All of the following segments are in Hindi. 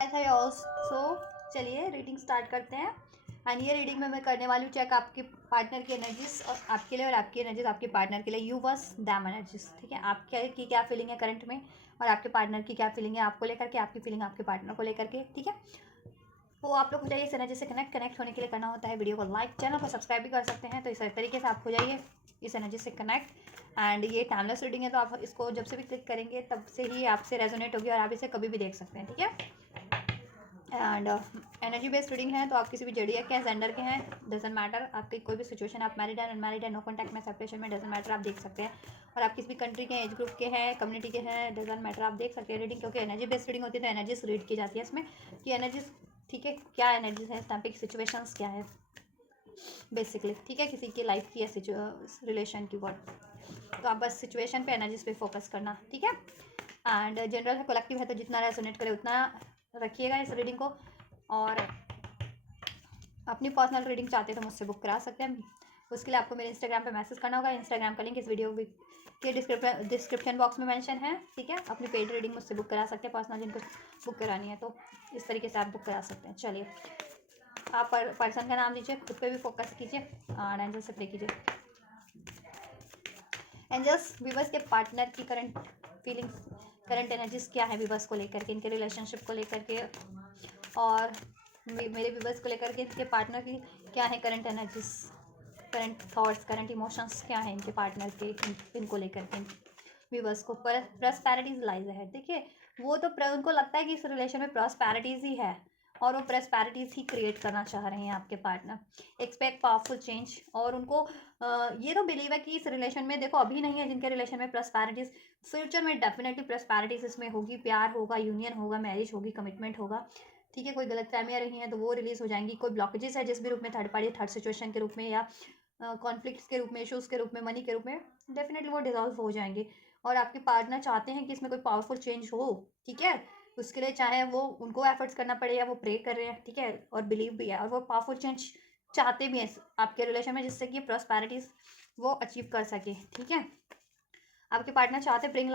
ऐसा ऑल्सो। चलिए रीडिंग स्टार्ट करते हैं। एंड ये रीडिंग में मैं करने वाली हूँ चेक आपके पार्टनर की एनर्जीज और आपके लिए, और आपकी एनर्जीज आपके पार्टनर के लिए। यू बस दैम एनर्जीज, ठीक है। आपके की क्या फीलिंग है करंट में, और आपके पार्टनर की क्या फीलिंग है आपको लेकर के, आपकी फीलिंग आपके पार्टनर को लेकर के, ठीक है। वो आप लोग हो जाइए इस एनर्जी से कनेक्ट होने के लिए करना होता है वीडियो को लाइक, चैनल को सब्सक्राइब भी कर सकते हैं। तो इस तरीके से आप हो जाइए इस एनर्जी से कनेक्ट। एंड ये टाइमलेस रीडिंग है, तो आप इसको जब से भी क्लिक करेंगे तब से ही आपसे रेजोनेट होगी और आप इसे कभी भी देख सकते हैं, ठीक है। एंड एनर्जी बेस्ड रीडिंग है, तो आप किसी भी जडिया के हैं, जेंडर के हैं, डजेंट मैटर। आपकी कोई भी सिचुएशन, आप मैरिड है अनमैरिड है, नो कॉन्टैक्ट में, सेपरेशन में, डजेंट मैटर, आप देख सकते हैं। और आप किसी भी कंट्री के, एज ग्रुप के हैं, कम्युनिटी के हैं, डजेंट मैटर, आप देख सकते हैं रीडिंग। क्योंकि एनर्जी बेस्ड रीडिंग होती है तो एनर्जीज रीड की जाती है इसमें कि एनर्जीज, ठीक है, क्या एनर्जीज है इस टाइम पे, सिचुएशंस क्या है बेसिकली, ठीक है, किसी की लाइफ की या रिलेशन की वर्ड। तो आप बस सिचुएशन पे, एनर्जीज पे फोकस करना, ठीक है। एंड जनरल है, कलेक्टिव है, तो जितना रेजोनेट करे उतना रखिएगा इस रीडिंग को। और अपनी पर्सनल रीडिंग चाहते हैं तो मुझसे बुक करा सकते हैं। उसके लिए आपको मेरे इंस्टाग्राम पे मैसेज करना होगा। इंस्टाग्राम का लिंक इस वीडियो के डिस्क्रिप्शन बॉक्स में मेंशन है, ठीक है। अपनी पेड रीडिंग मुझसे बुक करा सकते हैं, पर्सनल जिनको बुक करानी है तो इस तरीके से आप बुक करा सकते हैं। चलिए, आप पर्सन का नाम दीजिए, खुद पे भी फोकस कीजिए और एंजल से प्रे कीजिए। एंजल्स, व्यूवर्स के पार्टनर की करंट फीलिंग्स, करंट एनर्जीज क्या है व्यूवर्स को लेकर के, इनके रिलेशनशिप को लेकर के, और मेरे व्यूवर्स को लेकर के इनके पार्टनर की क्या है current energies, current thoughts, current emotions क्या है इनके पार्टनर के, इनको लेकर के व्यूवर्स को। प्रॉस्पेरिटीज लाइज है, देखिए वो तो उनको लगता है कि इस रिलेशन में प्रॉस्पेरिटीज ही है और वो प्रॉस्पेरिटीज ही क्रिएट करना चाह रहे हैं आपके पार्टनर। एक्सपेक्ट पावरफुल चेंज, और उनको ये तो बिलीव है कि इस रिलेशन में, देखो अभी नहीं है जिनके रिलेशन में प्रॉस्पेरिटीज, फ्यूचर में डेफिनेटली प्रॉस्पेरिटीज इसमें होगी, प्यार होगा, यूनियन होगा, मैरिज होगी, कमिटमेंट होगा, ठीक है। कोई गलत फहमियाँ रही हैं तो वो रिलीज हो जाएंगी। कोई ब्लॉकेजेस है जिस भी रूप में, थर्ड पार्टी, थर्ड सिचुएशन के रूप में, या कॉन्फ्लिक्ट्स के रूप में, इशूज़ के रूप में, मनी के रूप में, डेफिनेटली वो डिजॉल्व हो जाएंगे। और आपके पार्टनर चाहते हैं कि इसमें कोई पावरफुल चेंज हो, ठीक है। उसके लिए चाहे वो उनको एफर्ट्स करना पड़े या वो प्रे कर रहे हैं, ठीक है, और बिलीव भी है, और वो पावरफुल चेंज चाहते भी हैं आपके रिलेशन में, जिससे कि प्रॉस्पेरिटीज वो अचीव कर सके, ठीक है। आपके पार्टनर चाहते हैं bring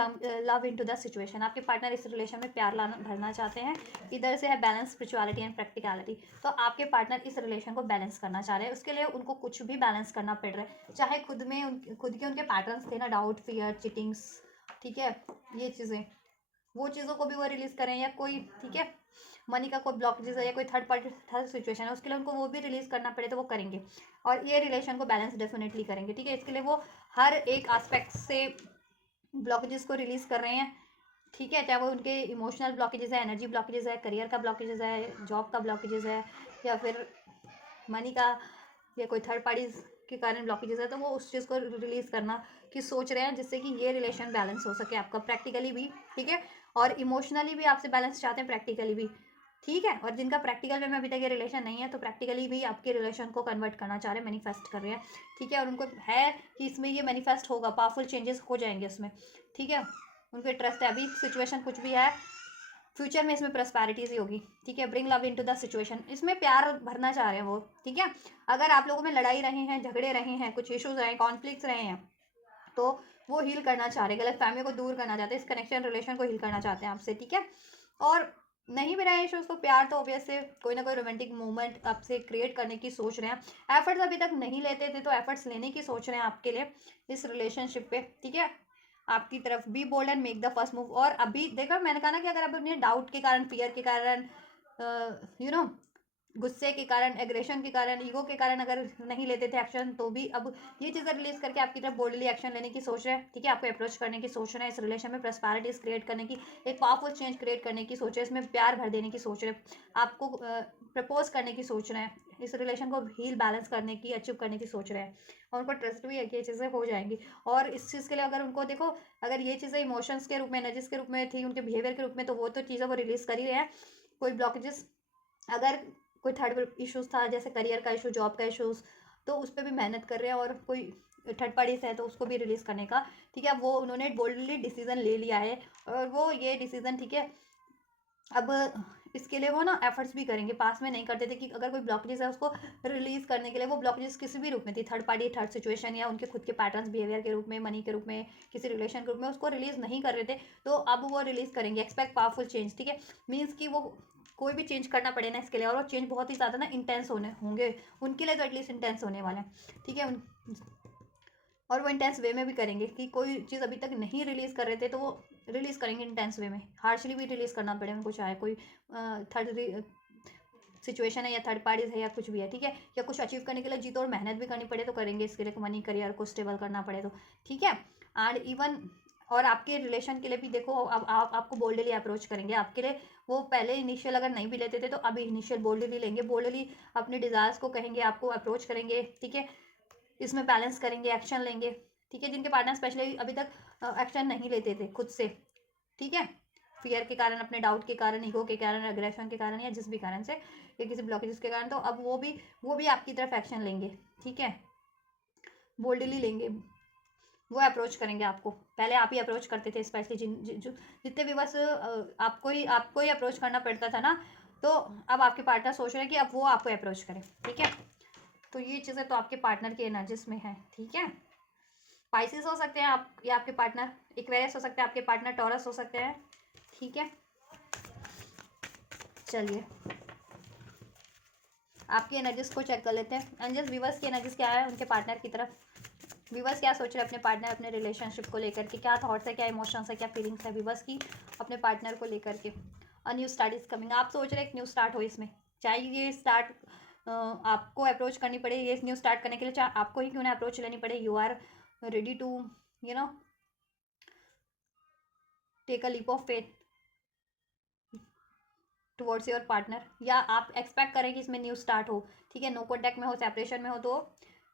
love into the situation, आपके पार्टनर इस रिलेशन में प्यार लाना भरना चाहते हैं। इधर से है बैलेंस, स्पिरिचुअलिटी एंड प्रैक्टिकलिटी, तो आपके पार्टनर इस रिलेशन को बैलेंस करना चाह रहे हैं। उसके लिए उनको कुछ भी बैलेंस करना पड़ रहा है, चाहे खुद में खुद के उनके पैटर्न्स थे ना, डाउट, फियर, चिटिंग्स, ठीक है, ये चीज़ें, वो चीज़ों को भी वो रिलीज करें, या कोई, ठीक है, मनी का कोई ब्लॉकेजेस है या कोई थर्ड पार्टी, थर्ड सिचुएशन है, उसके लिए उनको वो भी रिलीज करना पड़े तो वो करेंगे, और ये रिलेशन को बैलेंस डेफिनेटली करेंगे, ठीक है। इसके लिए वो हर एक एस्पेक्ट से ब्लॉकेजेस को रिलीज कर रहे हैं, ठीक है। चाहे वो उनके इमोशनल ब्लॉकेजेस है, एनर्जी ब्लॉकेजेस है, करियर का ब्लॉकेजेस है, जॉब का ब्लॉकेजेस है, या फिर मनी का, या कोई थर्ड पार्टी के कारण ब्लॉकेजेस है, तो वो उस चीज़ को रिलीज करना की सोच रहे हैं, जिससे कि ये रिलेशन बैलेंस हो सके आपका, प्रैक्टिकली भी, ठीक है, और इमोशनली भी आपसे बैलेंस चाहते हैं, प्रैक्टिकली भी, ठीक है। और जिनका प्रैक्टिकल वे में अभी तक ये रिलेशन नहीं है, तो प्रैक्टिकली भी आपके रिलेशन को कन्वर्ट करना चाह रहे हैं, मैनिफेस्ट कर रहे हैं, ठीक है। और उनको है कि इसमें ये मैनिफेस्ट होगा, पावरफुल चेंजेस हो जाएंगे इसमें, ठीक है। उनको ट्रस्ट है, अभी सिचुएशन कुछ भी है, फ्यूचर में इसमें प्रॉस्पेरिटीज ही होगी, ठीक है। Bring love into the situation, इसमें प्यार भरना चाह रहे हैं वो, ठीक है। अगर आप लोगों में लड़ाई रहे हैं, झगड़े रहे हैं, कुछ इश्यूज रहे हैं, कॉन्फ्लिक्ट्स रहे हैं, तो वो हील करना चाह रहे हैं, गलत फैमिली को दूर करना चाहते हैं, इस कनेक्शन रिलेशन को हील करना चाहते हैं आपसे, ठीक है। और नहीं भी रहे इश्यूज तो प्यार तो ऑब्वियसली कोई ना कोई रोमांटिक मूवमेंट आपसे क्रिएट करने की सोच रहे हैं। एफर्ट्स अभी तक नहीं लेते थे तो एफर्ट्स लेने की सोच रहे हैं आपके लिए इस रिलेशनशिप पे, ठीक है। आपकी तरफ be bold and make the first move. और अभी देखो मैंने कहा ना कि अगर आप अपने डाउट के कारण, फियर के कारण, यू नो गुस्से के कारण, एग्रेशन के कारण, ईगो के कारण अगर नहीं लेते थे एक्शन, तो भी अब ये चीज़ें रिलीज करके आपकी तरफ बोल्डली एक्शन लेने की सोच रहे हैं, ठीक है। आपको अप्रोच करने की सोच रहे हैं, इस रिलेशन में प्रॉस्पेरिटीज क्रिएट करने की, एक पावरफुल चेंज क्रिएट करने की सोच रहे हैं, इसमें प्यार भर देने की सोच रहे हैं, आपको प्रपोज करने की सोच रहे हैं, इस रिलेशन को हील बैलेंस करने की, अचीव करने की सोच रहे हैं। और उनको ट्रस्ट भी है कि ये चीज़ें हो जाएंगी। और इस चीज़ के लिए अगर उनको देखो, अगर ये चीज़ें इमोशंस के रूप में, एनर्जीज के रूप में थी, उनके बिहेवियर के रूप में, तो वो तो चीज़ों को रिलीज कर ही रहे हैं। कोई ब्लॉकेजेस, अगर कोई थर्ड इश्यूज था, जैसे करियर का इशू, जॉब का इशूज, तो उस पर भी मेहनत कर रहे हैं। और कोई थर्ड पार्टी है तो उसको भी रिलीज करने का, ठीक है, वो उन्होंने बोल्डली डिसीजन ले लिया है। और वो ये डिसीजन, ठीक है, अब इसके लिए वो ना एफर्ट्स भी करेंगे। पास में नहीं करते थे कि अगर कोई ब्लॉकेजेस है उसको रिलीज करने के लिए, वो ब्लॉकेजेस किसी भी रूप में थी, थर्ड पार्टी, थर्ड सिचुएशन, या उनके खुद के पैटर्न्स, बिहेवियर के रूप में, मनी के रूप में, किसी रिलेशन के रूप में, उसको रिलीज नहीं कर रहे थे, तो अब वो रिलीज करेंगे। एक्सपेक्ट पावरफुल चेंज, ठीक है, मीन्स कि वो कोई भी चेंज करना पड़े ना इसके लिए, और वो चेंज बहुत ही ज़्यादा ना इंटेंस होंगे उनके लिए, तो एटलीस्ट इंटेंस होने वाले हैं, ठीक है। और वो इंटेंस वे में भी करेंगे कि कोई चीज़ अभी तक नहीं रिलीज़ कर रहे थे तो वो रिलीज़ करेंगे इंटेंस वे में, हार्शली भी रिलीज़ करना पड़े उनको, चाहे कोई थर्ड सिचुएशन है या थर्ड पार्टीज है या कुछ भी है, ठीक है। या कुछ अचीव करने के लिए जीत और मेहनत भी करनी पड़े तो करेंगे इसके लिए, मनी करियर को स्टेबल करना पड़े तो, ठीक है। एंड इवन और आपके रिलेशन के लिए भी देखो, अब आप आपको बोल्डली अप्रोच करेंगे, आपके लिए वो पहले इनिशियल अगर नहीं भी लेते थे तो अभी इनिशियल बोल्डली लेंगे, बोल्डली अपने डिज़ायर्स को कहेंगे, आपको अप्रोच करेंगे, ठीक है। इसमें बैलेंस करेंगे, एक्शन लेंगे, ठीक है। जिनके पार्टनर स्पेशली अभी तक एक्शन नहीं लेते थे खुद से, ठीक है, फियर के कारण, अपने डाउट के कारण, ईगो के कारण, एग्रेशन के कारण, या जिस भी कारण से, या किसी ब्लॉकेजेस के कारण, तो अब वो भी आपकी तरफ एक्शन लेंगे, ठीक है, बोल्डली लेंगे, वो अप्रोच करेंगे आपको। पहले आप ही अप्रोच करते थे स्पेशली जितने भी बस आपको ही अप्रोच करना पड़ता था ना, तो अब आपके पार्टनर सोच रहे हैं कि अब वो आपको अप्रोच करें, ठीक है। तो ये चीज़ें तो आपके पार्टनर के एनर्जीज में है, ठीक है। स्पाइसेस हो सकते हैं आप या आपके पार्टनर, एक्वेरियस हो सकते हैं आपके पार्टनर, टॉरस हो सकते हैं, ठीक है। चलिए आपकी एनर्जीज को चेक कर लेते हैं। एंजल्स व्यूवर्स की एनर्जीज क्या है उनके पार्टनर की तरफ, व्यूवर्स क्या सोच रहे हैं अपने पार्टनर, अपने रिलेशनशिप को लेकर के, क्या थॉट्स है, क्या इमोशंस है, क्या फीलिंग्स है व्यूवर्स की अपने पार्टनर को लेकर के। A new start is coming, आप सोच रहे हैं एक न्यू स्टार्ट हो इसमें, चाहे ये स्टार्ट आपको अप्रोच करनी पड़े, ये न्यू स्टार्ट करने के लिए चाहे आपको ही क्यों ना अप्रोच लेनी पड़े, you are ready to you know take a leap of faith towards your partner, या आप एक्सपेक्ट करें कि इसमें न्यू स्टार्ट हो, ठीक है। नो कॉन्टैक्ट में हो, सेपरेशन में हो तो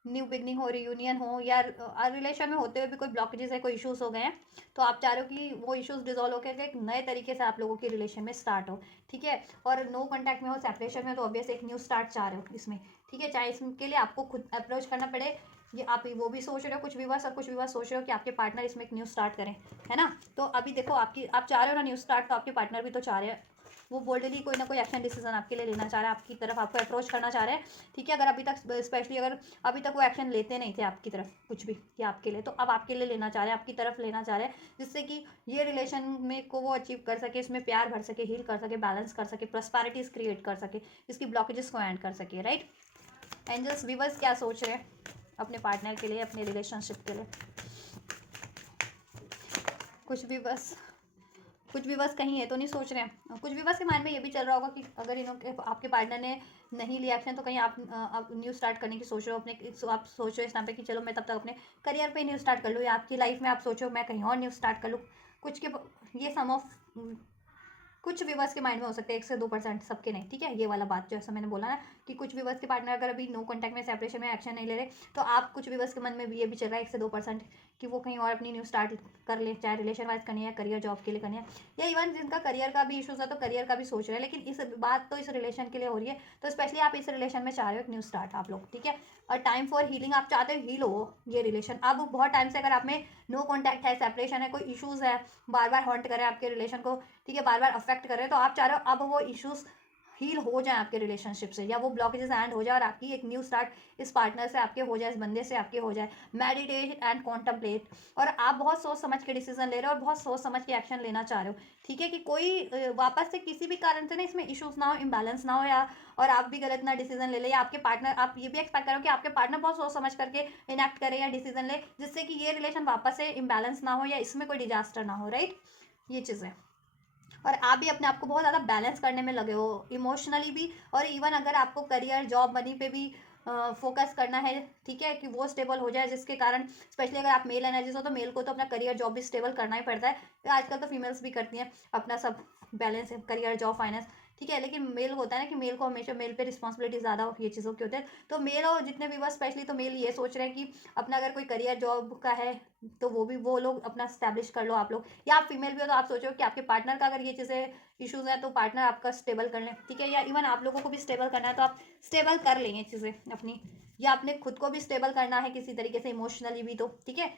न्यू बिगनिंग हो, रियूनियन हो, या रिलेशन में होते हुए भी कोई ब्लॉकेजेस है, कोई इश्यूज हो गए हैं, तो आप चाह रहे हो कि वो इश्यूज डिजोल्व होकर एक नए तरीके से आप लोगों की रिलेशन में स्टार्ट हो, ठीक है। और नो कॉन्टैक्ट में हो, सेपरेशन में हो, तो ऑब्वियस एक न्यू स्टार्ट चाह रहे हो इसमें, ठीक है। चाहे इसके लिए आपको खुद अप्रोच करना पड़े, ये आप वो भी सोच रहे हो कुछ विवाह, सब कुछ विवाह सोच रहे हो कि आपके पार्टनर इसमें एक न्यू स्टार्ट करें, है ना। तो अभी देखो आप चाह रहे हो ना न्यू स्टार्ट, तो आपके पार्टनर भी तो चाह रहे हैं, वो बोल्डली कोई ना कोई एक्शन डिसीजन आपके लिए लेना चाह रहा है, आपकी तरफ आपको अप्रोच करना चाह रहे हैं, ठीक है। अगर अभी तक स्पेशली अगर अभी तक वो एक्शन लेते नहीं थे आपकी तरफ कुछ भी या आपके लिए, तो अब आपके लिए लेना चाह रहे हैं, आपकी तरफ लेना चाह रहे हैं, जिससे कि ये रिलेशन में को वो अचीव कर सके, इसमें प्यार भर सके, हील कर सके, बैलेंस कर सके, प्रॉस्पेरिटीज क्रिएट कर सके, इसकी ब्लॉकेजेस को एंड कर सके, राइट। एंजल्स व्यूवर्स क्या सोच रहे हैं अपने पार्टनर के लिए, अपने रिलेशनशिप के लिए। कुछ भी बस कहीं है तो नहीं सोच रहे हैं, कुछ भी बस के माइंड में ये भी चल रहा होगा कि अगर इन्होंने आपके पार्टनर ने नहीं लिया एक्शन तो कहीं आप न्यू स्टार्ट करने की सोच रहे हो अपने, आप सोच रहे हो इस टाइम पे कि चलो मैं तब तक अपने करियर पे न्यू स्टार्ट कर लूँ, या आपकी लाइफ में आप सोचो मैं कहीं और न्यू स्टार्ट कर लूँ, कुछ के ये सम ऑफ कुछ व्यूवर्स के माइंड में हो सकते हैं, 1 से 2%, सबके नहीं, ठीक है। ये वाला बात जो ऐसा मैंने बोला ना कि कुछ व्यूवर्स के पार्टनर अगर अभी नो कॉन्टैक्ट में, सेपरेशन में एक्शन नहीं ले रहे, तो आप कुछ व्यूवर्स के मन में भी ये भी चल रहा है 1 से 2% कि वो कहीं और अपनी न्यू स्टार्ट कर ले, चाहे रिलेशन वाइज करनी है, करियर जॉब के लिए करनी है, या इवन जिनका करियर का भी इशूज़ है तो करियर का भी सोच रहे हैं, लेकिन इस बात तो इस रिलेशन के लिए हो रही है, तो स्पेशली आप इस रिलेशन में चाह रहे हो एक न्यू स्टार्ट आप लोग, ठीक है। और टाइम फॉर हीलिंग, आप चाहते हो हील हो ये रिलेशन। अब बहुत टाइम से अगर आप में नो कॉन्टैक्ट है, सेपरेशन है, कोई इशूज़ है, बार बार हॉन्ट करे आपके रिलेशन को, ठीक है, बार बार अफेक्ट कर रहे हैं, तो आप चाह रहे हो अब वो इश्यूज हील हो जाए आपके रिलेशनशिप से, या वो ब्लॉकेजेस एंड हो जाए और आपकी एक न्यू स्टार्ट इस पार्टनर से आपके हो जाए, इस बंदे से आपके हो जाए। मेडिटेट एंड कॉन्टम्पलेट, और आप बहुत सोच समझ के डिसीजन ले रहे हो और बहुत सोच समझ के एक्शन लेना चाह रहे हो, ठीक है। कि कोई वापस से किसी भी कारण से ना इसमें इश्यूज ना हो, इम्बैलेंस ना हो, या और आप भी गलत ना डिसीजन ले ले, या आपके पार्टनर, आप ये भी एक्सपेक्ट करो कि आपके पार्टनर बहुत सोच समझ करके इनएक्ट करे या डिसीजन ले, जिससे कि ये रिलेशन वापस से इम्बैलेंस ना हो या इसमें कोई डिजास्टर ना हो, राइट। ये चीज़ें, और आप भी अपने आप को बहुत ज़्यादा बैलेंस करने में लगे हो, इमोशनली भी, और इवन अगर आपको करियर जॉब मनी पे भी फोकस करना है, ठीक है, कि वो स्टेबल हो जाए, जिसके कारण स्पेशली अगर आप मेल एनर्जीज हो तो मेल को तो अपना करियर जॉब भी स्टेबल करना ही पड़ता है, आजकल तो फीमेल्स भी करती हैं अपना सब बैलेंस है, करियर जॉब फाइनेंस, ठीक है। लेकिन मेल होता है ना कि मेल को हमेशा, मेल पे रिस्पॉन्सिबिलिटी ज़्यादा ये चीज़ों के होते हैं, तो मेल और जितने भी बस स्पेशली तो मेल ये सोच रहे हैं कि अपना अगर कोई करियर जॉब का है तो वो लोग अपना स्टैब्लिश कर लो आप लोग, या आप फीमेल भी हो तो आप सोचो कि आपके पार्टनर का अगर ये चीज़ें इश्यूज हैं तो पार्टनर आपका स्टेबल कर लें, ठीक है। या इवन आप लोगों को भी स्टेबल करना है तो आप स्टेबल कर लेंगे चीज़ें अपनी, या आपने खुद को भी स्टेबल करना है किसी तरीके से इमोशनली भी, तो ठीक है।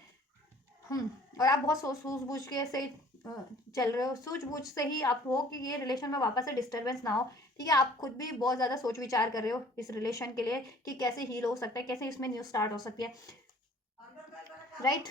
और आप बहुत सूझबूझ के से चल रहे हो, सूझबूझ से ही आप हो कि ये रिलेशन में वापस से डिस्टर्बेंस ना हो, ठीक है। आप खुद भी बहुत ज़्यादा सोच विचार कर रहे हो इस रिलेशन के लिए कि कैसे हील हो सकता है, कैसे इसमें न्यू स्टार्ट हो सकती है, राइट।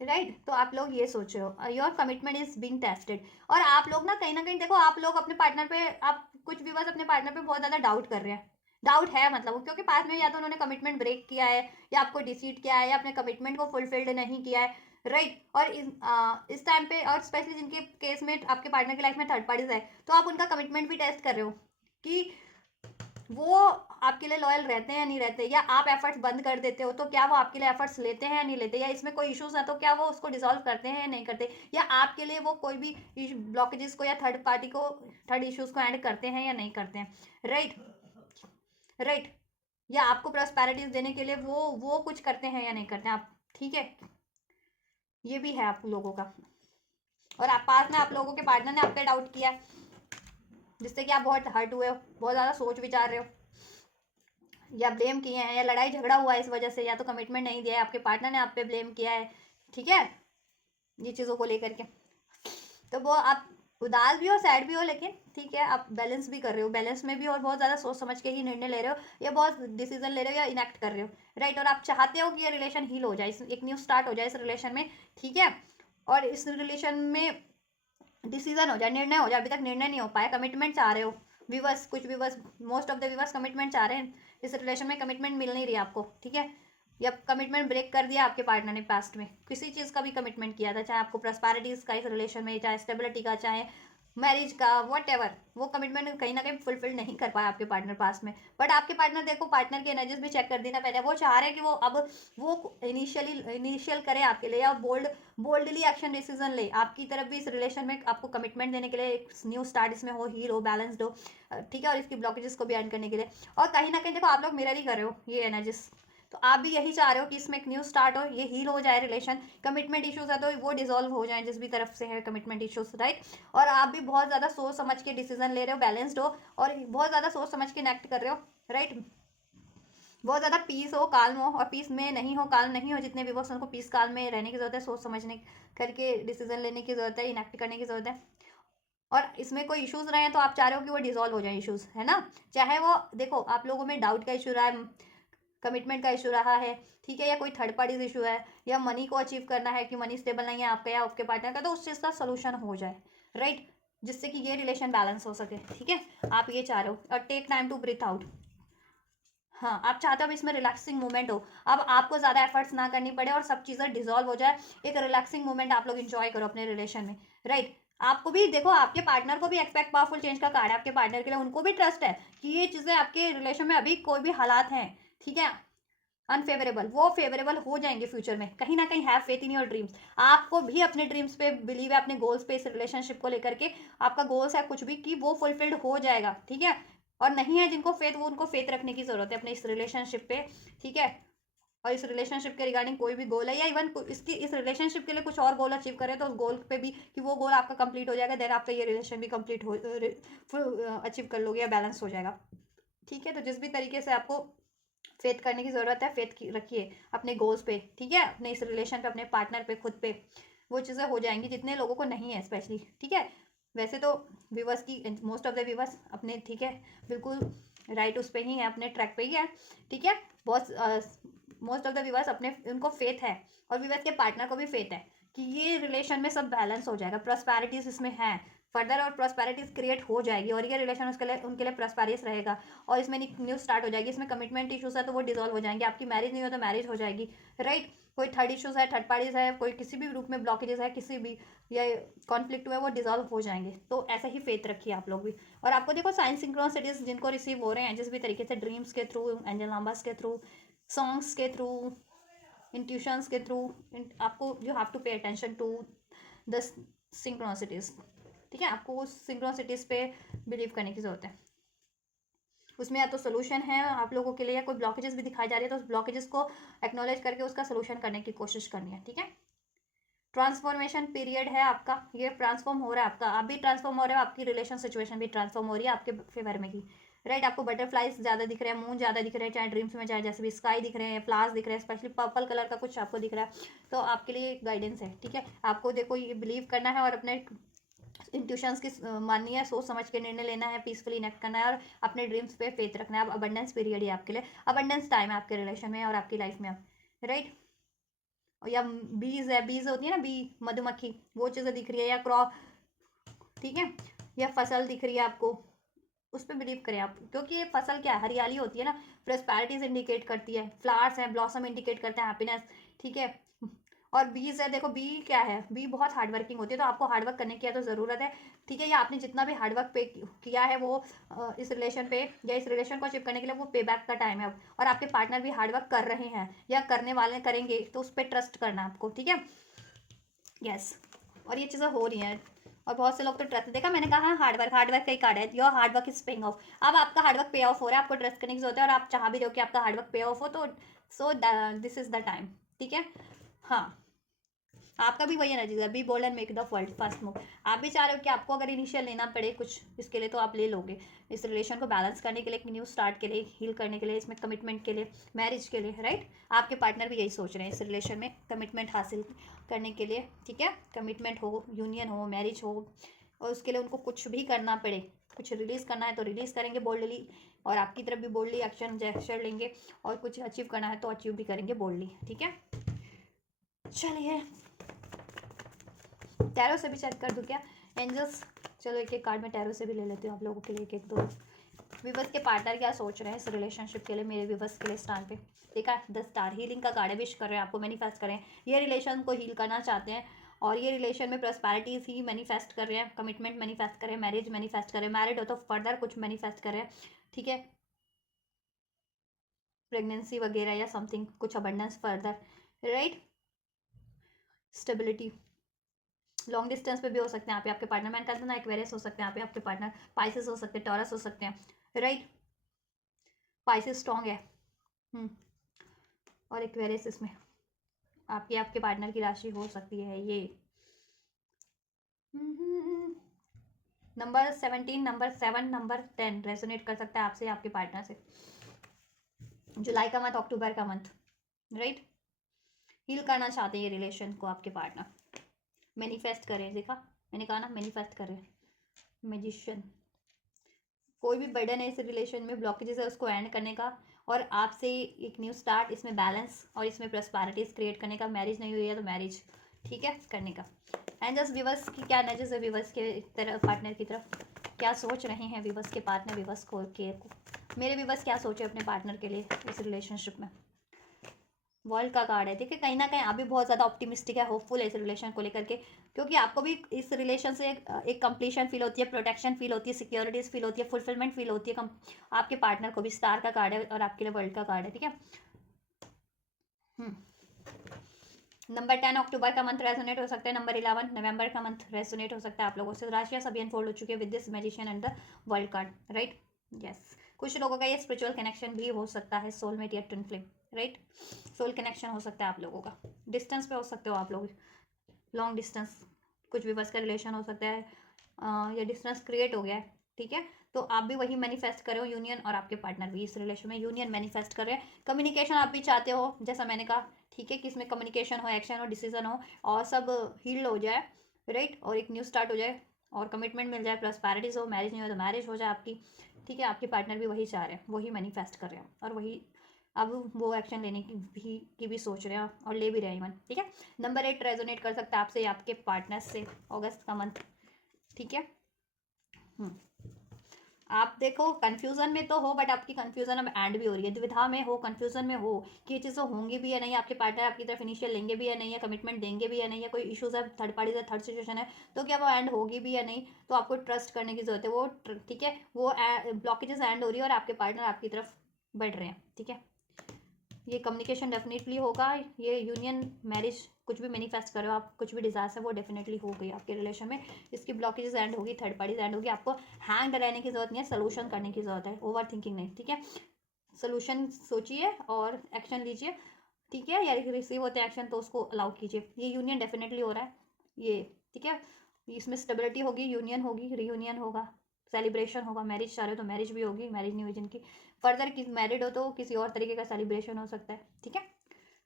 राइट। तो आप लोग ये सोच रहे हो your commitment is being tested, और आप लोग ना कहीं देखो, आप लोग अपने पार्टनर पे, आप कुछ भी बस अपने पार्टनर पे बहुत ज़्यादा डाउट कर रहे हैं। डाउट है मतलब, क्योंकि पास में या तो उन्होंने कमिटमेंट ब्रेक किया है, या आपको डिसीट किया है, या अपने कमिटमेंट को फुलफिल्ड नहीं किया है। राइट। और इस टाइम पे, और स्पेशली जिनके केस में आपके पार्टनर की लाइफ में थर्ड पार्टीज है, तो आप उनका कमिटमेंट भी टेस्ट कर रहे हो कि वो आपके लिए लॉयल रहते हैं या नहीं रहते, या आप एफर्ट्स बंद कर देते हो तो क्या वो आपके लिए एफर्ट्स लेते हैं या नहीं लेते, या इसमें कोई इश्यूज है तो क्या वो उसको डिसॉल्व करते हैं या नहीं करते, या आपके लिए वो कोई भी ब्लॉकेजेस को या थर्ड पार्टी को, थर्ड इश्यूज को ऐड करते हैं या नहीं करते हैं। राइट। राइट। या आपको प्रॉस्पेरिटीज देने के लिए वो कुछ करते हैं या नहीं करते हैं आप। ठीक है, ये भी है आप लोगों का। और आप पास में आप लोगों के पार्टनर ने आप पे डाउट किया, जिससे कि आप बहुत हर्ट हुए हो, बहुत ज़्यादा सोच विचार रहे हो, या ब्लेम किए हैं, या लड़ाई झगड़ा हुआ है इस वजह से, या तो कमिटमेंट नहीं दिया है, आपके पार्टनर ने आप पे ब्लेम किया है। ठीक है, ये चीज़ों को लेकर के तो वो आप उदास भी हो, सैड भी हो, लेकिन ठीक है, आप बैलेंस भी कर रहे हो, बैलेंस में भी, और बहुत ज़्यादा सोच समझ के ही निर्णय ले रहे हो, या बहुत डिसीजन ले रहे हो, या इनेक्ट कर रहे हो। राइट। और आप चाहते हो कि ये रिलेशन हील हो जाए, एक न्यू स्टार्ट हो जाए इस रिलेशन में। ठीक है। और इस रिलेशन में डिसीजन हो जाए, निर्णय हो जाए। अभी तक निर्णय नहीं हो पाया, कमिटमेंट चाह रहे हो। व्यूवर्स, कुछ viewers, most of the viewers commitment चाह रहे हैं, इस रिलेशन में कमिटमेंट मिल नहीं रही आपको। ठीक है, या कमिटमेंट ब्रेक कर दिया आपके पार्टनर ने पास्ट में, किसी चीज़ का भी कमिटमेंट किया था, चाहे आपको प्रॉस्पेरिटीज का इस रिलेशन में, चाहे स्टेबिलिटी का, चाहे मैरिज का, वट एवर, वो कमिटमेंट कहीं ना कहीं फुलफिल नहीं कर पाया आपके पार्टनर पास में। बट आपके पार्टनर, देखो पार्टनर की एनर्जीज भी चेक कर दी ना पहले, वो चाह रहे हैं कि वो अब वो इनिशियल करे आपके लिए, या बोल्डली एक्शन डिसीजन ले आपकी तरफ भी, इस रिलेशन में आपको कमिटमेंट देने के लिए, एक न्यू स्टार्ट इसमें हो, हील हो, बैलेंस्ड हो। ठीक है, और इसकी ब्लॉकेजेस को भी एंड करने के लिए। और कहीं ना कहीं देखो, आप लोग मिरर ही कर रहे हो ये एनर्जीज, तो आप भी यही चाह रहे हो कि इसमें एक न्यू स्टार्ट हो, ये हील हो जाए रिलेशन। कमिटमेंट इश्यूज है तो वो डिसॉल्व हो जाए, जिस भी तरफ से है कमिटमेंट इश्यूज। राइट। और आप भी बहुत ज़्यादा सोच समझ के डिसीजन ले रहे हो, बैलेंस्ड हो, और बहुत ज़्यादा सोच समझ के एक्ट कर रहे हो। राइट। बहुत ज़्यादा पीस हो, काल्म हो, और पीस में नहीं हो, काल्म नहीं हो, जितने भी वो उनको पीस काल्म में रहने की ज़रूरत है, सोच समझने करके डिसीजन लेने की ज़रूरत है, इनेक्ट करने की ज़रूरत है। और इसमें कोई इश्यूज रहे हैं तो आप चाह रहे हो कि वो डिसॉल्व हो जाए इश्यूज, है ना। चाहे वो, देखो आप लोगों में डाउट का इशू रहा है, कमिटमेंट का इशू रहा है, ठीक है, या कोई थर्ड पार्टीज इशू है, या मनी को अचीव करना है कि मनी स्टेबल नहीं है आपका या आपके पार्टनर का, तो उस चीज़ का सोल्यूशन हो जाए। राइट। जिससे कि ये रिलेशन बैलेंस हो सके। ठीक है, आप ये चाह रहे हो। और take time to breathe out, हाँ, आप चाहते हो अब इसमें रिलैक्सिंग मोमेंट हो, अब आपको ज़्यादा एफर्ट्स ना करनी पड़े, और सब चीज़ें डिजॉल्व हो जाए, एक रिलैक्सिंग मोमेंट आप लोग इंजॉय करो अपने रिलेशन में। राइट। आपको भी देखो, आपके पार्टनर को भी एक्सपेक्ट पावरफुल चेंज का कार्ड है, आपके पार्टनर के लिए उनको भी ट्रस्ट है कि ये चीज़ें आपके रिलेशन में अभी कोई भी हालात हैं, ठीक है, अनफेवरेबल, वो फेवरेबल हो जाएंगे फ्यूचर में। कहीं ना कहीं have faith in your dreams, आपको भी अपने ड्रीम्स पे बिलीव है, अपने गोल्स पे, इस रिलेशनशिप को लेकर के आपका गोल्स है कुछ भी, कि वो फुलफिल्ड हो जाएगा। ठीक है। और नहीं है जिनको फेथ, वो उनको फेथ रखने की जरूरत है अपने इस रिलेशनशिप पे। ठीक है। और इस रिलेशनशिप के रिगार्डिंग कोई भी गोल है, या इवन इसकी इस रिलेशनशिप के लिए कुछ और गोल अचीव करें, तो उस गोल पे भी, कि वो गोल आपका कंप्लीट हो जाएगा, देन आपका ये रिलेशन भी कंप्लीट हो, अचीव कर लोगे, या बैलेंस हो जाएगा। ठीक है, तो जिस भी तरीके से आपको फेथ करने की ज़रूरत है, फेथ रखिए अपने गोल्स पे। ठीक है, अपने इस रिलेशन पे, अपने पार्टनर पे, खुद पे, वो चीज़ें हो जाएंगी जितने लोगों को नहीं है स्पेशली। ठीक है, वैसे तो व्यूवर्स की, मोस्ट ऑफ द व्यूवर्स अपने, ठीक है, बिल्कुल राइट उस पर ही है, अपने ट्रैक पे ही है। ठीक है, बहुत मोस्ट ऑफ द व्यूवर्स अपने, उनको फेथ है, और व्यूवर्स के पार्टनर को भी फेथ है कि ये रिलेशन में सब बैलेंस हो जाएगा, प्रॉस्पेरिटीज इसमें है फर्दर, और प्रॉस्पेरिटीज क्रिएट हो जाएगी, और ये रिलेशन उसके लिए, उनके लिए प्रॉस्पेरियस रहेगा, और इसमें न्यू स्टार्ट हो जाएगी। इसमें कमिटमेंट इशूज़ है तो वो डिसॉल्व हो जाएंगे, आपकी मैरिज नहीं हो तो मैरिज हो जाएगी। राइट। कोई थर्ड इशूज़ है, थर्ड पार्टीज है, कोई किसी भी रूप में ब्लॉकेजेस है, किसी भी या कॉन्फ्लिक्ट हुआ है, वो डिसॉल्व हो जाएंगे। तो ऐसा ही फेथ रखिए आप लोग भी। और आपको देखो, साइंस सिंक्रोनिसिटीज जिनको रिसीव हो रहे हैं, जिस भी तरीके से, ड्रीम्स के थ्रू, एंजल नंबर्स के थ्रू, सॉन्ग्स के थ्रू, इंट्यूशंस के थ्रू, आपको you have to pay attention to the synchronicities. ठीक है, आपको उस सिंक्रोनिसिटीज पे बिलीव करने की जरूरत है। उसमें या तो सोल्यूशन है आप लोगों के लिए, या कोई ब्लॉकेजेस भी दिखाई जा रही है, तो उस ब्लॉकेजेस को एक्नॉलेज करके उसका सोल्यूशन करने की कोशिश करनी है। ठीक है, ट्रांसफॉर्मेशन पीरियड है आपका, ये ट्रांसफॉर्म हो रहा है आपका, आप भी ट्रांसफॉर्म हो रहे हो, आपकी रिलेशन सिचुएशन भी ट्रांसफॉर्म हो रही है आपके फेवर में ही। राइट। आपको बटरफ्लाइज ज़्यादा दिख रहे हैं, मून ज़्यादा दिख रहे हैं, चाहे ड्रीम्स में, चाहे जैसे भी स्काई दिख रहे हैं, फ्लावर्स दिख रहे हैं, स्पेशली पर्पल कलर का कुछ आपको दिख रहा है, तो आपके लिए गाइडेंस है। ठीक है, आपको देखो ये बिलीव करना है, और अपने इंट्यूशंस की माननी है, सोच समझ के निर्णय लेना है, पीसफुली इनेक्ट करना है, और अपने ड्रीम्स पे फेथ रखना है। अब अबंडेंस पीरियड है आपके लिए, अबंडेंस टाइम है आपके रिलेशन में और आपकी लाइफ में अब। राइट। या बीज है, बीज होती है ना, बी मधुमक्खी, वो चीज़ें दिख रही है, या क्रॉप, ठीक है, या फसल दिख रही है आपको, उस पर बिलीव करें आप, क्योंकि ये फसल क्या है, हरियाली होती है ना, प्रॉस्पेरिटीज इंडिकेट करती है, फ्लावर्स हैं, ब्लॉसम इंडिकेट करते हैं हैप्पीनेस, ठीक है। और बीज है, देखो बी क्या है, बी बहुत हार्ड वर्किंग होती है, तो आपको हार्ड वर्क करने की तो ज़रूरत है, ठीक है। या आपने जितना भी हार्ड वर्क पे किया है वो इस रिलेशन पे या इस रिलेशन को अचीव करने के लिए वो पे बैक का टाइम है अब, और आपके पार्टनर भी हार्ड वर्क कर रहे हैं या करने वाले करेंगे, तो उस पर ट्रस्ट करना आपको, ठीक है। यस, और ये चीज़ें हो रही हैं, और बहुत से लोग तो ट्रस्ट, देखा मैंने कहा हार्ड वर्क का ही कार्ड है, your hard work is paying off. अब आपका हार्ड वर्क पे ऑफ हो रहा है, आपको ट्रस्ट करने की जरूरत है, और आप चाह भी रहे हो कि आपका हार्ड वर्क पे ऑफ हो, तो so this is the time, ठीक है। हाँ, आपका भी वही एनर्जी है, be bold and make the world first move. आप भी चाह रहे हो कि आपको अगर इनिशियल लेना पड़े कुछ इसके लिए, तो आप ले लोगे, इस रिलेशन को बैलेंस करने के लिए, न्यू स्टार्ट के लिए, हील करने के लिए, इसमें कमिटमेंट के लिए, मैरिज के लिए, राइट। आपके पार्टनर भी यही सोच रहे हैं इस रिलेशन में कमिटमेंट हासिल करने के लिए, ठीक है। कमिटमेंट हो, यूनियन हो, मैरिज हो, और उसके लिए उनको कुछ भी करना पड़े, कुछ रिलीज़ करना है तो रिलीज़ करेंगे बोल्डली, और आपकी तरफ भी बोल्डली एक्शन जेस्चर लेंगे, और कुछ अचीव करना है तो अचीव भी करेंगे बोल्डली, ठीक है। चलिए टैरो से भी चेक कर दूँ क्या एंजल्स? चलो एक एक कार्ड में टैरो से भी ले लेती हूँ आप लोगों के लिए, एक एक दो। विवस के पार्टनर क्या सोच रहे हैं इस रिलेशनशिप के लिए, मेरे विवस के लिए स्टार पे देखा, 10 स्टार हीलिंग का कार्ड है, विश कर रहे हैं आपको, मैनिफेस्ट करें, ये रिलेशन को हील करना चाहते हैं, और ये रिलेशन में प्रॉस्पेरिटीज ही मैनिफेस्ट कर रहे हैं, कमिटमेंट मैनिफेस्ट करें, मैरिज मैनिफेस्ट करें, मैरिड हो तो फर्दर कुछ मैनिफेस्ट करें, ठीक है, प्रेगनेंसी वगैरह या समथिंग, कुछ abundance further, right, stability. Long distance पे भी हो सकते हैं आप, आपके पार्टनर, मैंने कहता ना एक्वेरियस हो सकते हैं आप, आपके पार्टनर पाइसेस हो सकते हैं, टॉरस हो सकते हैं, राइट, पाइसेस स्ट्रॉन्ग है, और एक्वेरियस इसमें आपके आपके पार्टनर की राशि हो सकती है ये। नंबर 17, नंबर 7, नंबर 10 रेजोनेट कर सकता है आपसे, आपके पार्टनर से। जुलाई का मंथ, अक्टूबर का मंथ, राइट, हील करना चाहते हैं ये रिलेशन को आपके पार्टनर, मैनिफेस्ट करें, देखा मैंने कहा ना मैनिफेस्ट करें, मैजिशियन, कोई भी बर्डन है इस रिलेशन में, ब्लॉकेजेस है उसको एंड करने का, और आपसे एक न्यू स्टार्ट, इसमें बैलेंस और इसमें प्रॉस्पेरिटीज क्रिएट करने का, मैरिज नहीं हुई है तो मैरिज, ठीक है, करने का। एंड जस्ट विवर्स की क्या एनर्जीज है, विवर्स के तरफ, पार्टनर की तरफ क्या सोच रहे हैं विवर्स के पार्टनर, विवर्स को मेरे विवर्स क्या सोचे अपने पार्टनर के लिए इस रिलेशनशिप में। वर्ल्ड का कार्ड है, देखिए कहीं ना कहीं आप भी बहुत ज़्यादा ऑप्टिमिस्टिक है, होपफुल है इस रिलेशन को लेकर के, क्योंकि आपको भी इस रिलेशन से एक कंप्लीशन फील होती है, प्रोटेक्शन फील होती है, सिक्योरिटीज फील होती है, फुलफिलमेंट फील होती है, आपके पार्टनर को भी। स्टार का कार्ड है और आपके लिए वर्ल्ड का कार्ड है, ठीक है। नंबर 10 अक्टूबर का मंथ रेजोनेट हो सकता है, नंबर 11 नवंबर का मंथ रेजोनेट हो सकता है आप लोगों से। राशियां सभी अनफोल्ड हो चुकी है with this magician and the world card, right, yes. कुछ लोगों का ये स्पिरिचुअल कनेक्शन भी हो सकता है, सोलमेट या twin flame, right, soul connection हो सकता है आप लोगों का, डिस्टेंस पे हो सकते हो आप लोग, लॉन्ग डिस्टेंस, कुछ भी बस का रिलेशन हो सकता है, या डिस्टेंस क्रिएट हो गया है, ठीक है। तो आप भी वही मैनिफेस्ट कर रहे हो यूनियन, और आपके पार्टनर भी इस रिलेशन में यूनियन मैनिफेस्ट कर रहे हैं, कम्युनिकेशन आप भी चाहते हो, जैसा मैंने कहा, ठीक है, कि इसमें कम्युनिकेशन हो, एक्शन हो, डिसीजन हो, और सब हील हो जाए, राइट, और एक न्यू स्टार्ट हो जाए, और कमिटमेंट मिल जाए, प्रॉस्पेरिटीज हो, मैरिज नहीं हो तो मैरिज हो जाए आपकी, ठीक है। आपके पार्टनर भी वही चाह रहे हैं, वही मैनिफेस्ट कर रहे हैं, और वही अब वो एक्शन लेने की भी सोच रहे हैं, और ले भी रहे हैं इवन, ठीक है। नंबर 8 रेजोनेट कर सकता है आपसे, आपके पार्टनर से, अगस्त का मंथ, ठीक है। आप देखो कंफ्यूजन में तो हो, बट आपकी कंफ्यूजन अब एंड भी हो रही है, दुविधा में हो, कंफ्यूजन में हो कि ये चीज़ें होंगी भी या नहीं, आपके पार्टनर आपकी तरफ इनिशियल लेंगे भी या नहीं, है कमिटमेंट देंगे भी या नहीं, है कोई इशूज़ है, थर्ड पार्टी से, थर्ड सिचुएशन है, तो क्या वो एंड होगी भी या नहीं, तो आपको ट्रस्ट करने की जरूरत है, वो ठीक है, वो ब्लॉकेजेस एंड हो रही है, और आपके पार्टनर आपकी तरफ बढ़ रहे हैं, ठीक है। ये कम्युनिकेशन डेफिनेटली होगा, ये यूनियन, मैरिज, कुछ भी मैनिफेस्ट करो आप, कुछ भी डिजायर है वो डेफिनेटली हो गई आपके रिलेशन में, इसकी ब्लॉकेजेस एंड होगी, थर्ड पार्टीज एंड होगी, आपको हैंग रहने की जरूरत नहीं है, सोल्यूशन करने की जरूरत है, ओवर थिंकिंग नहीं, ठीक है। सोल्यूशन सोचिए और एक्शन लीजिए, ठीक है, या रिसीव होते हैं एक्शन तो उसको अलाउ कीजिए, ये यूनियन डेफिनेटली हो रहा है ये, ठीक है। इसमें स्टेबिलिटी होगी, यूनियन होगी, रीयूनियन होगा, सेलिब्रेशन होगा, मैरिज चाह रहे हो तो मैरिज भी होगी, मैरिज नहीं हुई जिनकी, फर्दर किस मैरिड हो तो किसी और तरीके का सेलिब्रेशन हो सकता है, ठीक है।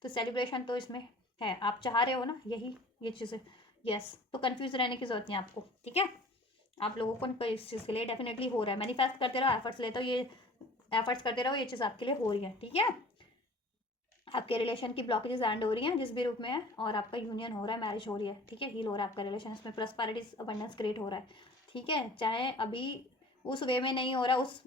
तो सेलिब्रेशन तो इसमें है, आप चाह रहे हो ना यही, ये चीज़ें, यस, तो कंफ्यूज रहने की जरूरत नहीं आपको, ठीक है। आप लोगों को इस चीज़ के लिए डेफिनेटली हो रहा है, मैनिफेस्ट करते रहो, एफर्ट्स लेते हो, ये एफर्ट्स करते रहो, ये चीज़ आपके लिए हो रही है, ठीक है। आपके रिलेशन की ब्लॉकेजेस एंड हो रही हैं जिस भी रूप में है, और आपका यूनियन हो रहा है, मैरिज हो रही है, ठीक है, हील हो रहा है आपका रिलेशन, इसमें प्रॉस्पेरिटी अबंडेंस क्रिएट हो रहा है, ठीक है। चाहे अभी उस वे में नहीं हो रहा उस,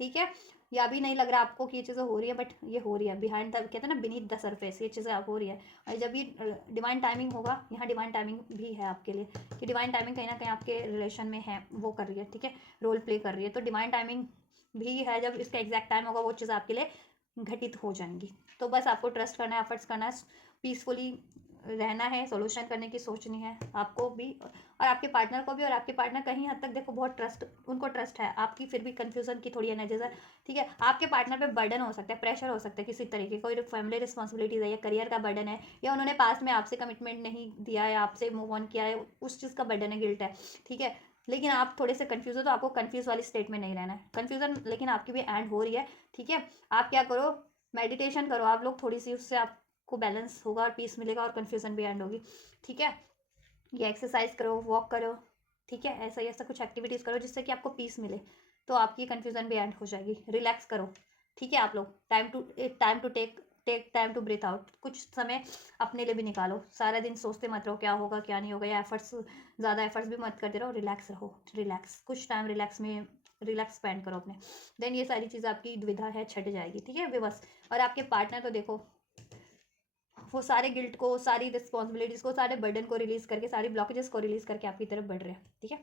ठीक है, या अभी नहीं लग रहा आपको कि ये चीज़ें हो रही है, बट ये हो रही है बिहाइंड द, कहते हैं ना, बीनीथ द सरफेस, ये चीज़ें आप हो रही है। और जब ये डिवाइन टाइमिंग होगा, यहाँ डिवाइन टाइमिंग भी है आपके लिए, कि डिवाइन टाइमिंग कहीं ना कहीं आपके रिलेशन में है, वो कर रही है, ठीक है, रोल प्ले कर रही है। तो डिवाइन टाइमिंग भी है, जब इसका एग्जैक्ट टाइम होगा वो चीज़ आपके लिए घटित हो जाएंगी। तो बस आपको ट्रस्ट करना है, एफर्ट्स करना है, पीसफुली रहना है, सॉल्यूशन करने की सोचनी है आपको भी और आपके पार्टनर को भी। और आपके पार्टनर कहीं हद तक देखो बहुत ट्रस्ट, उनको ट्रस्ट है आपकी, फिर भी कन्फ्यूजन की थोड़ी एनर्जीज है, ठीक है। आपके पार्टनर पे बर्डन हो सकता है, प्रेशर हो सकता है किसी तरीके, कोई फैमिली रिस्पॉन्सिबिलिटीज है या करियर का बर्डन है, या उन्होंने पास में आपसे कमिटमेंट नहीं दिया है, आपसे मूव ऑन किया है, उस चीज़ का बर्डन है, गिल्ट है, ठीक है। लेकिन आप थोड़े से कंफ्यूज हो, तो आपको कंफ्यूज वाली स्टेट में नहीं रहना है। कंफ्यूजन लेकिन आपकी भी एंड हो रही है, ठीक है। आप क्या करो, मेडिटेशन करो आप लोग थोड़ी सी, उससे आपको बैलेंस होगा और पीस मिलेगा और कन्फ्यूजन भी एंड होगी, ठीक है। ये एक्सरसाइज करो, वॉक करो, ठीक है, ऐसा ऐसा कुछ एक्टिविटीज़ करो जिससे कि आपको पीस मिले, तो आपकी कन्फ्यूजन भी एंड हो जाएगी। रिलैक्स करो, ठीक है। आप लोग time to take time to breathe out, कुछ समय अपने लिए भी निकालो। सारा दिन सोचते मत रहो क्या होगा क्या नहीं होगा, या एफर्ट्स, ज़्यादा एफर्ट्स भी मत करते रहो, रिलैक्स रहो, रिलैक्स, कुछ टाइम रिलैक्स में रिलैक्स स्पेंड करो अपने। देन ये सारी चीज़ आपकी दुविधा है छट जाएगी, ठीक है विवश। और आपके पार्टनर तो देखो, वो सारे गिल्ट को, सारी रिस्पॉन्सिबिलिटीज़ को, सारे बर्डन को रिलीज़ करके, सारी ब्लॉकेजेस को रिलीज़ करके आपकी तरफ बढ़ रहे हैं, ठीक है।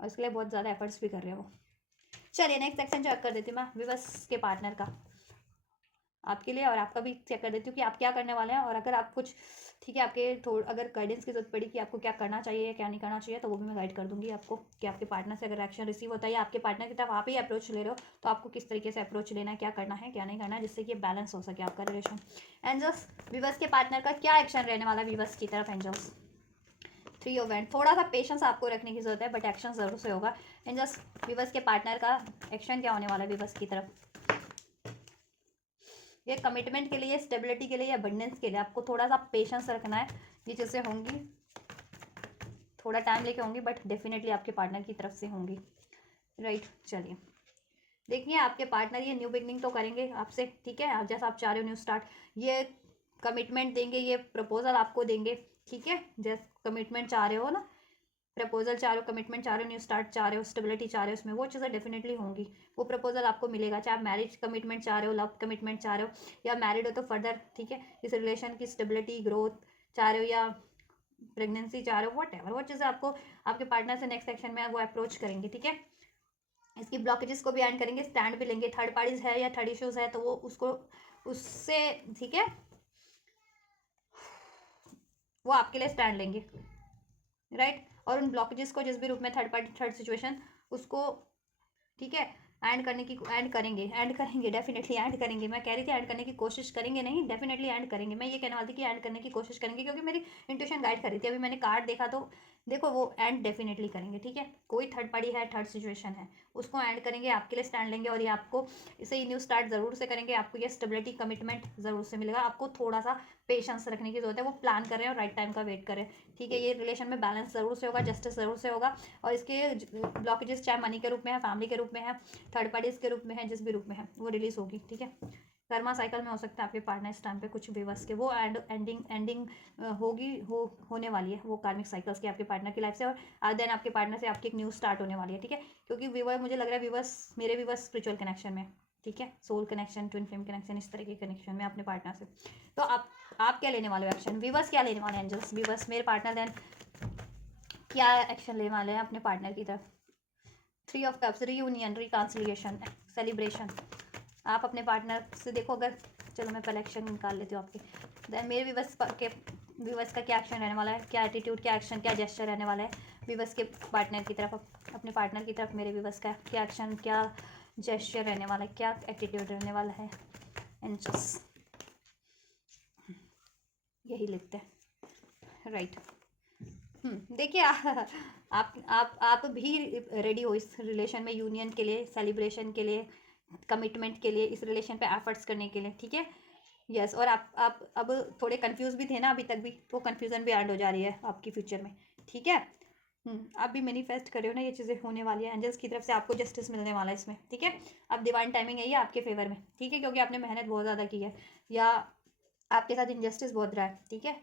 और इसके लिए बहुत ज़्यादा एफर्ट्स भी कर रहे हैं वो। चलिए नेक्स्ट सेक्शन चेक कर देती हूँ मैं विवश के पार्टनर का आपके लिए, और आपका भी चेक कर देती हूँ कि आप क्या करने वाले हैं। और अगर आप कुछ, ठीक है, आपके अगर गाइडेंस की जरूरत पड़ी कि आपको क्या करना चाहिए क्या नहीं करना चाहिए, तो वो भी मैं गाइड कर दूंगी आपको, कि आपके पार्टनर से अगर एक्शन रिसीव होता है या आपके पार्टनर की तरफ आप ही अप्रोच ले रहे हो, तो आपको किस तरीके से अप्रोच लेना है, क्या करना है क्या नहीं करना है, जिससे कि बैलेंस हो सके आपका रिलेशन। एंजल्स, विवश के पार्टनर का क्या एक्शन रहने वाला है विवश की तरफ? एंजल्स, 3 ऑफ वैंड, थोड़ा सा पेशेंस आपको रखने की जरूरत है, बट एक्शन जरूर से होगा। एंजल्स, विवश के पार्टनर का एक्शन क्या होने वाला है विवश की तरफ? ये कमिटमेंट के लिए, स्टेबिलिटी के लिए, या अबंडेंस के लिए, आपको थोड़ा सा पेशेंस रखना है। ये चीज़ें होंगी, थोड़ा टाइम लेके होंगी, बट डेफिनेटली आपके पार्टनर की तरफ से होंगी, राइट। चलिए देखिए, आपके पार्टनर ये न्यू बिगनिंग तो करेंगे आपसे, ठीक है, आप जैसा आप चाह रहे हो न्यू स्टार्ट, ये कमिटमेंट देंगे, ये प्रपोजल आपको देंगे, ठीक है, जैसे कमिटमेंट चाह रहे हो ना, प्रपोजल चाह रहे हो, कमिटमेंट चाह रहे हो, न्यू स्टार्ट चाह रहे हो, स्टेबिलिटी चाह रहे हो, उसमें वो चीज़ें डेफिनेटली होंगी, वो प्रपोजल आपको मिलेगा। चाहे आप मैरिज कमिटमेंट चाह रहे हो, लव कमिटमेंट चाह रहे हो, या मैरिड हो तो फर्दर, ठीक है, इस रिलेशन की स्टेबिलिटी ग्रोथ चाह रहे हो, या प्रेगनेंसी चाह रहे हो, वट एवर, वो चीज़ें आपको आपके पार्टनर से नेक्स्ट सेक्शन में वो अप्रोच करेंगे, ठीक है। इसकी ब्लॉकेजेस को भी एंड करेंगे, स्टैंड भी लेंगे। थर्ड पार्टीज है या थर्ड इश्यूज है तो वो उसको, उससे, ठीक है, वो आपके लिए स्टैंड लेंगे, राइट। और उन ब्लॉकेजेस को जिस भी रूप में थर्ड पार्टी, थर्ड सिचुएशन, उसको, ठीक है, एंड करने की, एंड करेंगे डेफिनेटली एंड करेंगे। मैं कह रही थी एंड करने की कोशिश करेंगे, नहीं, डेफिनेटली एंड करेंगे। मैं ये कहने वाली थी कि एंड करने की कोशिश करेंगे, क्योंकि मेरी इंट्यूशन गाइड कर रही थी। अभी मैंने कार्ड देखा तो देखो, वो एंड डेफिनेटली करेंगे, ठीक है। कोई थर्ड पार्टी है, थर्ड सिचुएशन है, उसको एंड करेंगे, आपके लिए स्टैंड लेंगे, और ये आपको इसे न्यू स्टार्ट ज़रूर से करेंगे। आपको ये स्टेबिलिटी कमिटमेंट ज़रूर से मिलेगा। आपको थोड़ा सा पेशेंस रखने की जरूरत है, वो प्लान कर रहे हैं और राइट टाइम का वेट कर रहे हैं, ठीक है। ये रिलेशन में बैलेंस ज़रूर से होगा, जस्टिस ज़रूर से होगा। और इसके ब्लॉकेजेस चाहे मनी के रूप में है, फैमिली के रूप में है, थर्ड पार्टीज के रूप में है, जिस भी रूप में है, वो रिलीज होगी, ठीक है। कर्मा साइकिल में हो सकता है आपके पार्टनर इस टाइम पे कुछ बेबस के, वो एंडिंग होगी, होने वाली है वो कार्मिक साइकिल्स की आपके पार्टनर की लाइफ से। और देन आपके पार्टनर से आपकी एक न्यू स्टार्ट होने वाली है, ठीक है। क्योंकि व्यूवर, मुझे लग रहा है व्यूवर्स, मेरे व्यूवर्स स्पिरिचुअल कनेक्शन में, ठीक है, soul connection, twin flame connection, इस तरह के कनेक्शन में अपने पार्टनर से। तो आप क्या लेने वाले हो एक्शन? व्यूवर्स क्या लेने वाले हैं एंजल्स? व्यूवर्स मेरे पार्टनर देन क्या एक्शन लेने वाले हैं अपने पार्टनर की तरफ? 3 of cups, reunion, reconciliation, celebration. आप अपने पार्टनर से देखो, अगर, चलो मैं पहले एक्शन निकाल लेती हूँ आपके। देन मेरे विवश का क्या एक्शन रहने वाला है, क्या एटीट्यूड, क्या एक्शन, क्या जेस्चर रहने वाला है विवश के पार्टनर की तरफ, अपने पार्टनर की तरफ मेरे विवश का क्या एक्शन, क्या जेस्चर रहने वाला है, क्या एटीट्यूड रहने वाला है? एंजल्स, यही लिखते हैं, राइट। देखिए, आप भी रेडी हो इस रिलेशन में, यूनियन के लिए, सेलिब्रेशन के लिए, कमिटमेंट के लिए, इस रिलेशन पे एफर्ट्स करने के लिए, ठीक है। यस, और आप अब थोड़े कंफ्यूज भी थे ना अभी तक भी, तो कन्फ्यूजन भी एंड हो जा रही है आपकी फ्यूचर में, ठीक है। आप भी मैनिफेस्ट कर रहे हो ना, ये चीज़ें होने वाली है, एंजल्स की तरफ से आपको जस्टिस मिलने वाला है इसमें, ठीक है। अब डिवाइन टाइमिंग है ये आपके फेवर में, ठीक है, क्योंकि आपने मेहनत बहुत ज़्यादा की है, या आपके साथ इनजस्टिस बहुत रहा है, ठीक है,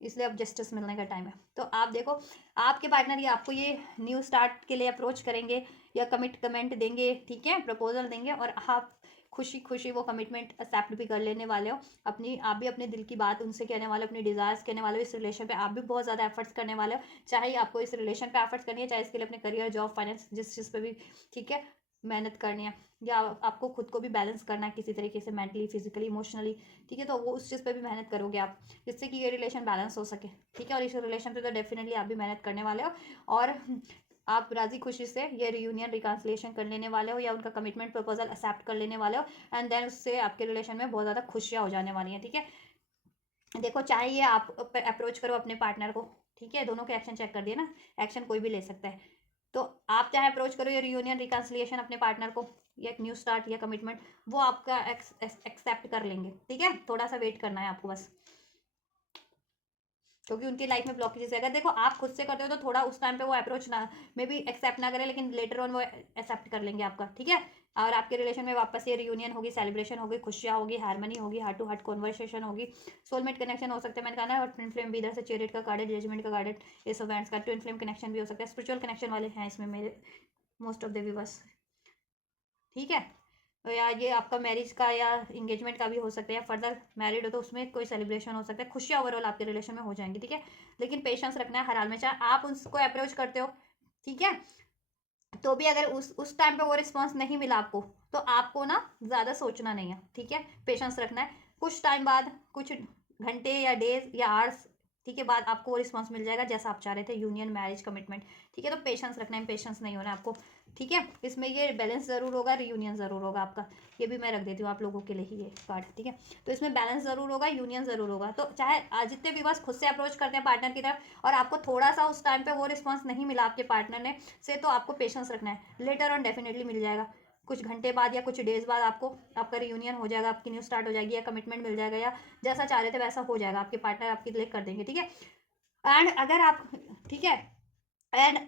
इसलिए अब जस्टिस मिलने का टाइम है। तो आप देखो, आपके पार्टनर ये आपको ये न्यू स्टार्ट के लिए अप्रोच करेंगे या कमेंट देंगे, ठीक है, प्रपोजल देंगे, और आप खुशी खुशी वो कमिटमेंट एक्सेप्ट भी कर लेने वाले हो। आप भी अपने दिल की बात उनसे कहने वाले हो, अपनी डिज़ायर्स कहने वाले हो। इस रिलेशन पे आप भी बहुत ज़्यादा एफर्ट्स करने वाले हो, चाहे आपको इस रिलेशन पे एफर्ट्स करनी है, चाहे इसके लिए अपने करियर, जॉब, फाइनेंस, जिस चीज़ पे भी, ठीक है, मेहनत करनी है, या आपको खुद को भी बैलेंस करना है किसी तरीके से, मेंटली, फिजिकली, इमोशनली, ठीक है, तो वो उस चीज़ पे भी मेहनत करोगे आप, जिससे कि ये रिलेशन बैलेंस हो सके, ठीक है। और इस रिलेशन पे तो डेफिनेटली आप भी मेहनत करने वाले हो, और आप राजी खुशी से ये रियूनियन रिकॉन्सिलिएशन कर लेने वाले हो, या उनका कमिटमेंट प्रपोजल एक्सेप्ट कर लेने वाले हो, एंड देन उससे आपके रिलेशन में बहुत ज़्यादा खुशियाँ हो जाने वाली हैं, ठीक है। देखो, चाहे ये आप अप्रोच करो अपने पार्टनर को, ठीक है, दोनों के एक्शन चेक कर दिए ना, एक्शन कोई भी ले सकता है। तो आप चाहे अप्रोच करो ये रियूनियन रिकॉन्सिलिएशन अपने पार्टनर को, या एक न्यू स्टार्ट या कमिटमेंट, वो आपका एक्सेप्ट कर लेंगे, ठीक है। थोड़ा सा वेट करना है आपको बस, क्योंकि उनकी लाइफ में ब्लॉकेजेस है। अगर देखो आप खुद से करते हो तो थोड़ा उस टाइम पे वो अप्रोच ना, मे बी एक्सेप्ट ना करें, लेकिन लेटर ऑन वो एक्सेप्ट कर लेंगे आपका, ठीक है। और आपके रिलेशन में वापस ये रियूनियन होगी, सेलिब्रेशन होगी, खुशियाँ होगी, हारमनी होगी, हार्ट टू हार्ट कॉन्वर्सेशन होगी, सोलमेट कनेक्शन हो सकता है, मैंने कहा ना। और ट्विन फ्लेम भी इधर से चेरिट का कार्ड है, जजमेंट का कार्ड है, एस ऑफ वैंड्स का ट्विन फ्लेम कनेक्शन भी हो सकता है। स्पिरिचुअल कनेक्शन वाले हैं इसमें मेरे मोस्ट ऑफ द व्यूवर्स, ठीक है। या ये आपका मैरिज का या इंगेजमेंट का भी हो सकता है, या फर्दर मैरिड हो तो उसमें कोई सेलिब्रेशन हो सकता है। खुशियाँ ओवरऑल आपके रिलेशन में हो जाएंगी, ठीक है। लेकिन पेशेंस रखना है हर हाल में, चाहे आप उसको अप्रोच करते हो, ठीक है, तो भी अगर उस टाइम पे वो रिस्पॉन्स नहीं मिला आपको, तो आपको ना ज़्यादा सोचना नहीं है, ठीक है। पेशेंस रखना है, कुछ टाइम बाद, कुछ घंटे या डेज या आवर्स, ठीक है, बाद आपको वो रिस्पॉन्स मिल जाएगा जैसा आप चाह रहे थे, यूनियन, मैरिज, कमिटमेंट, ठीक है। तो पेशेंस रखना है, पेशेंस नहीं होना आपको, ठीक है। इसमें ये बैलेंस ज़रूर होगा, रियूनियन ज़रूर होगा आपका। ये भी मैं रख देती हूँ आप लोगों के लिए ही ये कार्ड, ठीक है। तो इसमें बैलेंस ज़रूर होगा, यूनियन ज़रूर होगा। तो चाहे जितने भी बस खुद से अप्रोच करते हैं पार्टनर की तरफ, और आपको थोड़ा सा उस टाइम पे वो रिस्पॉन्स नहीं मिला आपके पार्टनर ने से, तो आपको पेशेंस रखना है, लेटर ऑन डेफिनेटली मिल जाएगा। कुछ घंटे बाद या कुछ डेज बाद आपको आपका रियूनियन हो जाएगा, आपकी न्यू स्टार्ट हो जाएगी, या कमिटमेंट मिल जाएगा, या जैसा चाह रहे थे वैसा हो जाएगा, आपके पार्टनर आपके लिए कर देंगे, ठीक है। एंड अगर आप, ठीक है, एंड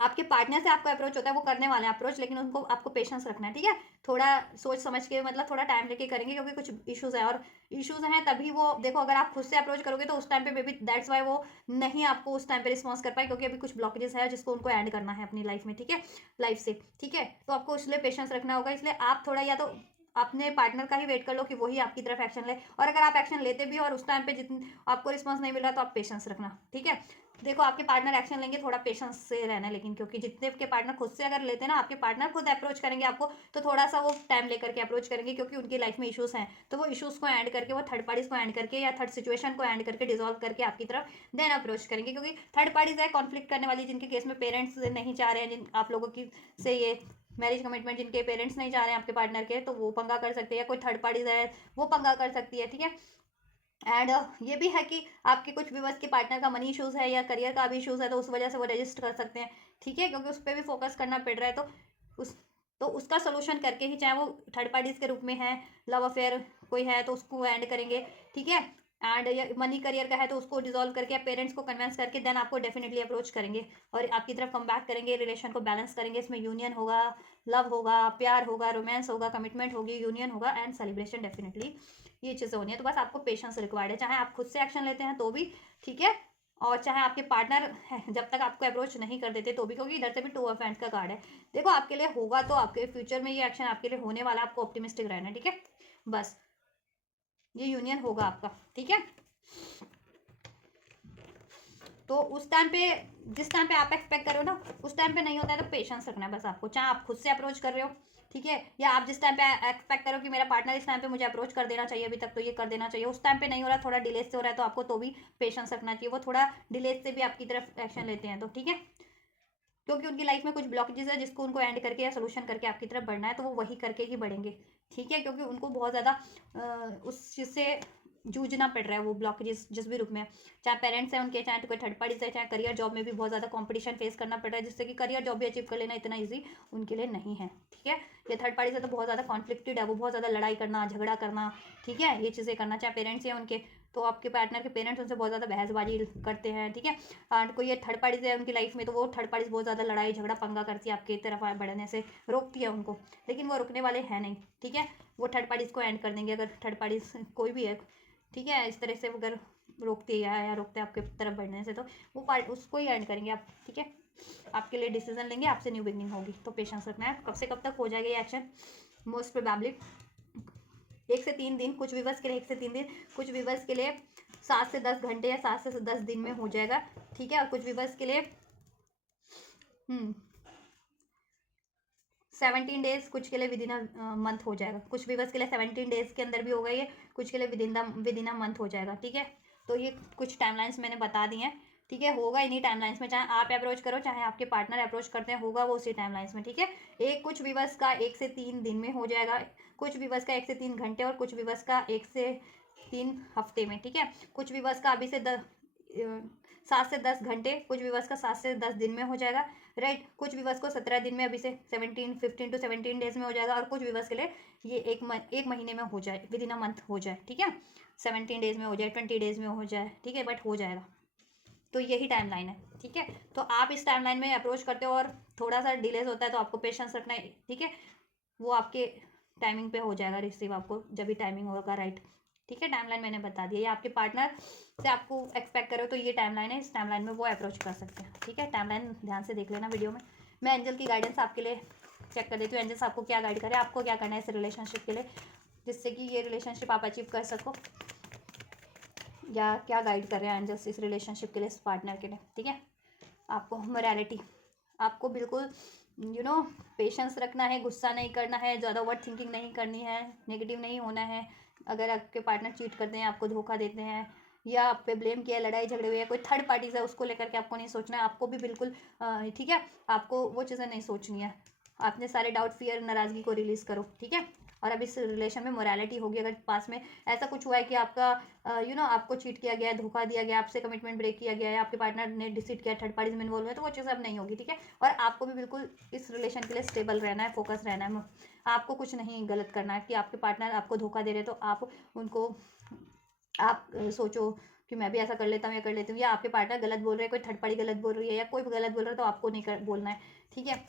आपके पार्टनर से आपका अप्रोच होता है, वो करने वाले हैं अप्रोच, लेकिन उनको आपको पेशेंस रखना है, ठीक है। थोड़ा सोच समझ के, मतलब थोड़ा टाइम लेके करेंगे, क्योंकि कुछ इश्यूज हैं, और इश्यूज हैं तभी वो, देखो अगर आप खुद से अप्रोच करोगे तो उस टाइम पे मे बी दैट्स वाई वो नहीं आपको उस टाइम पे रिस्पॉन्स कर पाए, क्योंकि अभी कुछ ब्लॉकेजेस है जिसको उनको एंड करना है अपनी लाइफ में, ठीक है, लाइफ से, ठीक है। तो आपको इसलिए पेशेंस रखना होगा, इसलिए आप थोड़ा या तो अपने पार्टनर का ही वेट कर लो कि वही आपकी तरफ एक्शन ले, और अगर आप एक्शन लेते भी और उस टाइम पे जितने आपको रिस्पॉन्स नहीं मिल रहा, तो आप पेशेंस रखना, ठीक है। देखो आपके पार्टनर एक्शन लेंगे, थोड़ा पेशेंस से रहना, लेकिन क्योंकि जितने के पार्टनर खुद से अगर लेते हैं ना, आपके पार्टनर खुद अप्रोच करेंगे आपको, तो थोड़ा सा वो टाइम लेकर के अप्रोच करेंगे, क्योंकि उनकी लाइफ में इश्यूज हैं, तो वो इश्यूज को एंड करके, वो थर्ड पार्टीज को एंड करके, या थर्ड सिचुएशन को एंड करके, डिजोल्व करके आपकी तरफ देन अप्रोच करेंगे, क्योंकि थर्ड पार्टीज है कॉन्फ्लिक्ट करने वाली, जिनके केस में पेरेंट्स नहीं चाह रहे हैं, जिन आप लोगों की से ये मैरिज कमिटमेंट, जिनके पेरेंट्स नहीं चाह रहे हैं आपके पार्टनर के, तो वो पंगा कर सकते हैं, या कोई थर्ड पार्टीज है वो पंगा कर सकती है, ठीक है। एंड ये भी है कि आपके कुछ व्यूवर्स के पार्टनर का मनी इशूज़ है, या करियर का भी इशूज़ है, तो उस वजह से वो रजिस्ट कर सकते हैं, ठीक है, क्योंकि उस पर भी फोकस करना पड़ रहा है, उस तो उसका सोल्यूशन करके ही, चाहे वो थर्ड पार्टीज के रूप में है, लव अफेयर कोई है तो उसको एंड करेंगे, ठीक है। एंड मनी करियर का है तो उसको डिजोल्व करके, पेरेंट्स को कन्विंस करके, देन आपको डेफिनेटली अप्रोच करेंगे, और आपकी तरफ कम बैक करेंगे, रिलेशन को बैलेंस करेंगे। इसमें यूनियन होगा, लव होगा, प्यार होगा, रोमांस होगा, कमिटमेंट होगी, यूनियन होगा, एंड सेलिब्रेशन डेफिनेटली, ये चीज़ें होनी है। तो बस आपको पेशेंस रिक्वायर्ड है, चाहे आप खुद से एक्शन लेते हैं तो भी, ठीक है, और चाहे आपके पार्टनर जब तक आपको अप्रोच नहीं कर देते तो भी, क्योंकि इधर से भी टू ऑफ हैंड्स का कार्ड है। देखो आपके लिए होगा, तो आपके फ्यूचर में ये एक्शन आपके लिए होने वाला है, आपको ऑप्टिमिस्टिक रहना है, ठीक है। बस ये यूनियन होगा आपका, ठीक है। तो उस टाइम पे, जिस टाइम पे आप एक्सपेक्ट कर रहे हो ना, उस टाइम पे नहीं होता है, तो पेशेंस रखना है बस आपको, चाहे आप खुद से अप्रोच कर रहे हो, ठीक है, या आप जिस टाइम पे एक्सपेक्ट करो कि मेरा पार्टनर इस टाइम पे मुझे अप्रोच कर देना चाहिए, अभी तक तो ये कर देना चाहिए, उस टाइम पे नहीं हो रहा, थोड़ा डिले से हो रहा है, तो आपको तो भी पेशेंस रखना चाहिए। वो थोड़ा डिले से भी आपकी तरफ एक्शन लेते हैं, तो ठीक है, क्योंकि उनकी लाइफ में कुछ ब्लॉकेजेस है जिसको उनको एंड करके या सोल्यूशन करके आपकी तरफ बढ़ना है, तो वो वही करके ही बढ़ेंगे, ठीक है, क्योंकि उनको बहुत ज़्यादा उस चीज़ से जूझना पड़ रहा है, वो ब्लॉकेजेस जिस भी रूप में, चाहे पेरेंट्स हैं उनके, चाहे तो कोई थर्ड पार्टीज है, चाहे करियर जॉब में भी बहुत ज़्यादा कंपटीशन फेस करना पड़ रहा है, जिससे कि करियर जॉब भी अचीव कर लेना इतना ईजी उनके लिए नहीं है, ठीक है। ये थर्ड पार्टी से तो बहुत ज़्यादा कॉन्फ्लिक्टेड है, वो बहुत ज़्यादा लड़ाई करना, झगड़ा करना, ठीक है, ये चीज़ें करना, चाहे पेरेंट्स हैं उनके, तो आपके पार्टनर के पेरेंट्स उनसे बहुत ज़्यादा बहसबाजी करते हैं, ठीक है। एंड कोई ये थर्ड पार्टीज है उनकी लाइफ में, तो वो थर्ड पार्टीज बहुत ज़्यादा लड़ाई झगड़ा पंगा करती है, आपकी तरफ बढ़ने से रोकती है उनको, लेकिन वो रुकने वाले हैं नहीं, ठीक है। वो थर्ड पार्टीज को एंड कर देंगे, अगर थर्ड पार्टीज कोई भी है, ठीक है। इस तरह से अगर रोकते या रोकते आपके तरफ बढ़ने से, तो वो पार्ट उसको ही एंड करेंगे आप, ठीक है। आपके लिए डिसीजन लेंगे, आपसे न्यू बिगनिंग होगी। तो पेशेंस रखना है। कब से कब तक हो जाएगा ये एक्शन? मोस्ट प्रोबेबली 1 से 3 दिन, कुछ व्यूअर्स के लिए 1 से 3 दिन, कुछ व्यूअर्स के लिए 7 से 10 घंटे या 7 से 10 दिन में हो जाएगा, ठीक है। और कुछ व्यूअर्स के लिए 17 डेज, कुछ के लिए विद इन अ मंथ हो जाएगा। कुछ व्यूअर्स के लिए 17 डेज के अंदर भी होगा ये, कुछ के लिए विद इन अ मंथ हो जाएगा, ठीक है। तो ये कुछ टाइमलाइंस मैंने बता दी हैं, ठीक है। होगा इन्हीं टाइमलाइंस में, चाहे आप अप्रोच करो चाहे आपके पार्टनर अप्रोच करते हैं, होगा वो उसी टाइमलाइंस में, ठीक है। कुछ व्यूअर्स का 1 से 3 दिन में हो जाएगा, कुछ व्यूअर्स का 1 से 3 घंटे, और कुछ व्यूअर्स का 1 से 3 हफ्ते में, ठीक है। कुछ व्यूअर्स का अभी से 7 से 10 घंटे, कुछ व्यूअर्स का 7 से 10 दिन में हो जाएगा, राइट। कुछ व्यूअर्स को 17 दिन में, अभी से 15 to 17 डेज में हो जाएगा, और कुछ व्यूअर्स के लिए ये एक महीने में हो जाए, विद इन अ मंथ हो जाए, ठीक है। 17 डेज में हो जाए, 20 डेज में हो जाए, ठीक है, बट हो जाएगा। तो यही टाइमलाइन है, ठीक है। तो आप इस टाइमलाइन में अप्रोच करते हो और थोड़ा सा डिलेज होता है, तो आपको पेशेंस रखना है, ठीक है। वो आपके टाइमिंग पे हो जाएगा रिसीव, आपको जब भी टाइमिंग होगा, राइट, ठीक है। टाइमलाइन मैंने बता दिया। ये आपके पार्टनर से आपको एक्सपेक्ट करो तो ये टाइमलाइन है, इस टाइमलाइन में वो अप्रोच कर सकते हैं, ठीक है। टाइमलाइन ध्यान से देख लेना वीडियो में। मैं एंजल की गाइडेंस आपके लिए चेक कर देती हूँ, एंजल्स आपको क्या गाइड करे, आपको क्या करना है इस रिलेशनशिप के लिए, जिससे कि ये रिलेशनशिप आप अचीव कर सको, या क्या गाइड कर रहे हैं एंजल्स इस रिलेशनशिप के लिए, इस पार्टनर के लिए, ठीक है। आपको मोरालिटी, आपको बिल्कुल पेशेंस रखना है, गुस्सा नहीं करना है, ज़्यादा ओवर थिंकिंग नहीं करनी है, नेगेटिव नहीं होना है। अगर आपके पार्टनर चीट करते हैं, आपको धोखा देते हैं, या आप पे ब्लेम किया, लड़ाई झगड़े हुए, कोई थर्ड पार्टी से, उसको लेकर के आपको नहीं सोचना है। आपको भी बिल्कुल ठीक है, आपको वो चीज़ें नहीं सोचनी है। अपने सारे डाउट, फियर, नाराज़गी को रिलीज़ करो, ठीक है। और अब इस रिलेशन में मोरालिटी होगी। अगर पास में ऐसा कुछ हुआ है कि आपका आपको चीट किया गया है, धोखा दिया गया, आपसे कमिटमेंट ब्रेक किया गया है, आपके पार्टनर ने डिसीट किया, थर्ड पार्टीज में इन्वॉल्व है, तो वो चीज़ अब नहीं होगी, ठीक है। और आपको भी बिल्कुल इस रिलेशन के लिए स्टेबल रहना है, फोकस रहना है। आपको कुछ नहीं गलत करना है कि आपके पार्टनर आपको धोखा दे रहे, तो आप उनको सोचो कि मैं भी ऐसा कर लेता हूँ या कर लेती हूँ, या आपके पार्टनर गलत बोल रहे हैं, कोई थर्ड पार्टी गलत बोल रही है, या कोई भी गलत बोल रहा है, तो आपको नहीं बोलना है, ठीक है।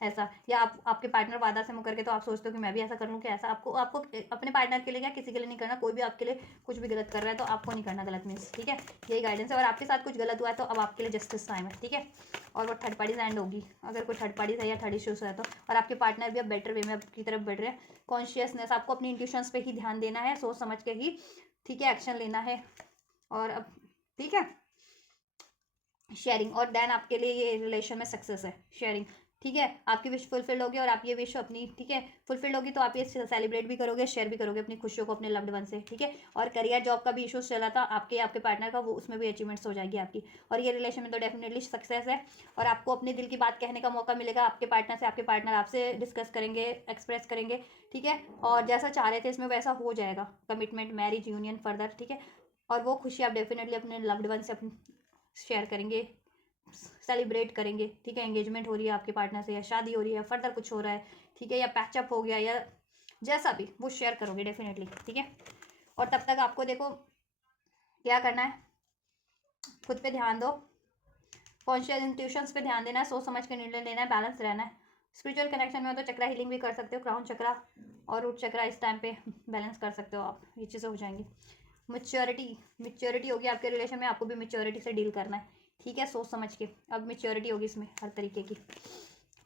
ऐसा, या आपके पार्टनर वादा से मुकर के, तो आप सोचते हो कि मैं भी ऐसा कर लूँ कि ऐसा, आपको अपने पार्टनर के लिए क्या, किसी के लिए नहीं करना। कोई भी आपके लिए कुछ भी गलत कर रहा है तो आपको नहीं करना गलत, मीन्स, ठीक है। यही गाइडेंस है। और आपके साथ कुछ गलत हुआ है तो अब आपके लिए जस्टिस टाइम है, ठीक है। और वो थर्ड पार्टीज एंड होगी, अगर कोई थर्ड पार्टीज है या थर्ड इश्यूज है तो। और आपके पार्टनर भी अब बेटर वे में आपकी तरफ बढ़ रहे हैं। कॉन्शियसनेस, आपको अपनी इंट्यूशंस पे ही ध्यान देना है, सोच समझ के ही, ठीक है, एक्शन लेना है। और अब ठीक है, शेयरिंग, और देन आपके लिए ये रिलेशन में सक्सेस है, शेयरिंग, ठीक है। आपकी विश फुलफिल होगी, और आप ये विश अपनी, ठीक है, फुलफिल होगी, तो आप ये सेलिब्रेट भी करोगे, शेयर भी करोगे अपनी खुशियों को अपने लव्ड वन से, ठीक है। और करियर जॉब का भी इशूज चला था आपके पार्टनर का, वो उसमें भी अचीवमेंट्स हो जाएगी आपकी। और ये रिलेशन में तो डेफिनेटली सक्सेस है। और आपको अपने दिल की बात कहने का मौका मिलेगा आपके पार्टनर से, आपके पार्टनर आपसे डिस्कस करेंगे, एक्सप्रेस करेंगे, ठीक है। और जैसा चाह रहे थे इसमें वैसा हो जाएगा, कमिटमेंट, मैरिज, यूनियन फर्दर, ठीक है। और वो खुशी आप डेफिनेटली अपने लव्ड वन से शेयर करेंगे, सेलिब्रेट करेंगे, ठीक है। एंगेजमेंट हो रही है आपके पार्टनर से, या शादी हो रही है, फर्दर कुछ हो रहा है, ठीक है, या पैचअप हो गया, या जैसा भी, वो शेयर करोगे डेफिनेटली, ठीक है। और तब तक आपको देखो क्या करना है, खुद पे ध्यान दो, कॉन्शियस इंट्यूशंस पे ध्यान देना है, सोच समझ के निर्णय लेना है, बैलेंस रहना है। स्पिरिचुअल कनेक्शन में हो तो चक्रा हीलिंग भी कर सकते हो, क्राउन चक्रा और रूट चक्रा इस टाइम पे बैलेंस कर सकते हो आप, ये चीज़ें हो जाएंगी। मिच्योरिटी होगी आपके रिलेशन में, आपको भी मिच्योरिटी से डील करना है, ठीक है, सोच समझ के। अब मिच्योरिटी होगी इसमें हर तरीके की,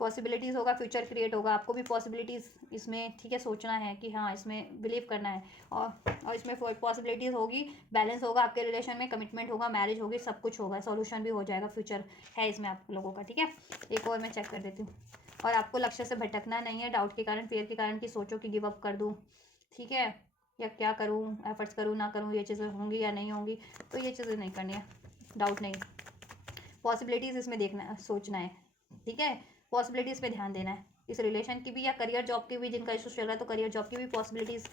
पॉसिबिलिटीज़ होगा, फ्यूचर क्रिएट होगा, आपको भी पॉसिबिलिटीज़ इसमें, ठीक है, सोचना है कि हाँ इसमें बिलीव करना है। और इसमें पॉसिबिलिटीज़ होगी, बैलेंस होगा आपके रिलेशन में, कमिटमेंट होगा, मैरिज होगी, सब कुछ होगा, सॉल्यूशन भी हो जाएगा, फ्यूचर है इसमें आप लोगों का, ठीक है। एक और मैं चेक कर देती हूँ। और आपको लक्ष्य से भटकना नहीं है, डाउट के कारण, फियर के कारण कि सोचो कि गिव अप कर दूँ, ठीक है, या क्या करूँ, एफर्ट्स करूँ ना करूँ, ये चीज़ें होंगी या नहीं होंगी, तो ये चीज़ें नहीं करनी है, डाउट नहीं, पॉसिबिलिटीज़ इसमें देखना, सोचना है, ठीक है। पॉसिबिलिटीज़ पे ध्यान देना है, इस रिलेशन की भी या करियर जॉब की भी, जिनका इशू चल रहा है तो करियर जॉब की भी पॉसिबिलिटीज़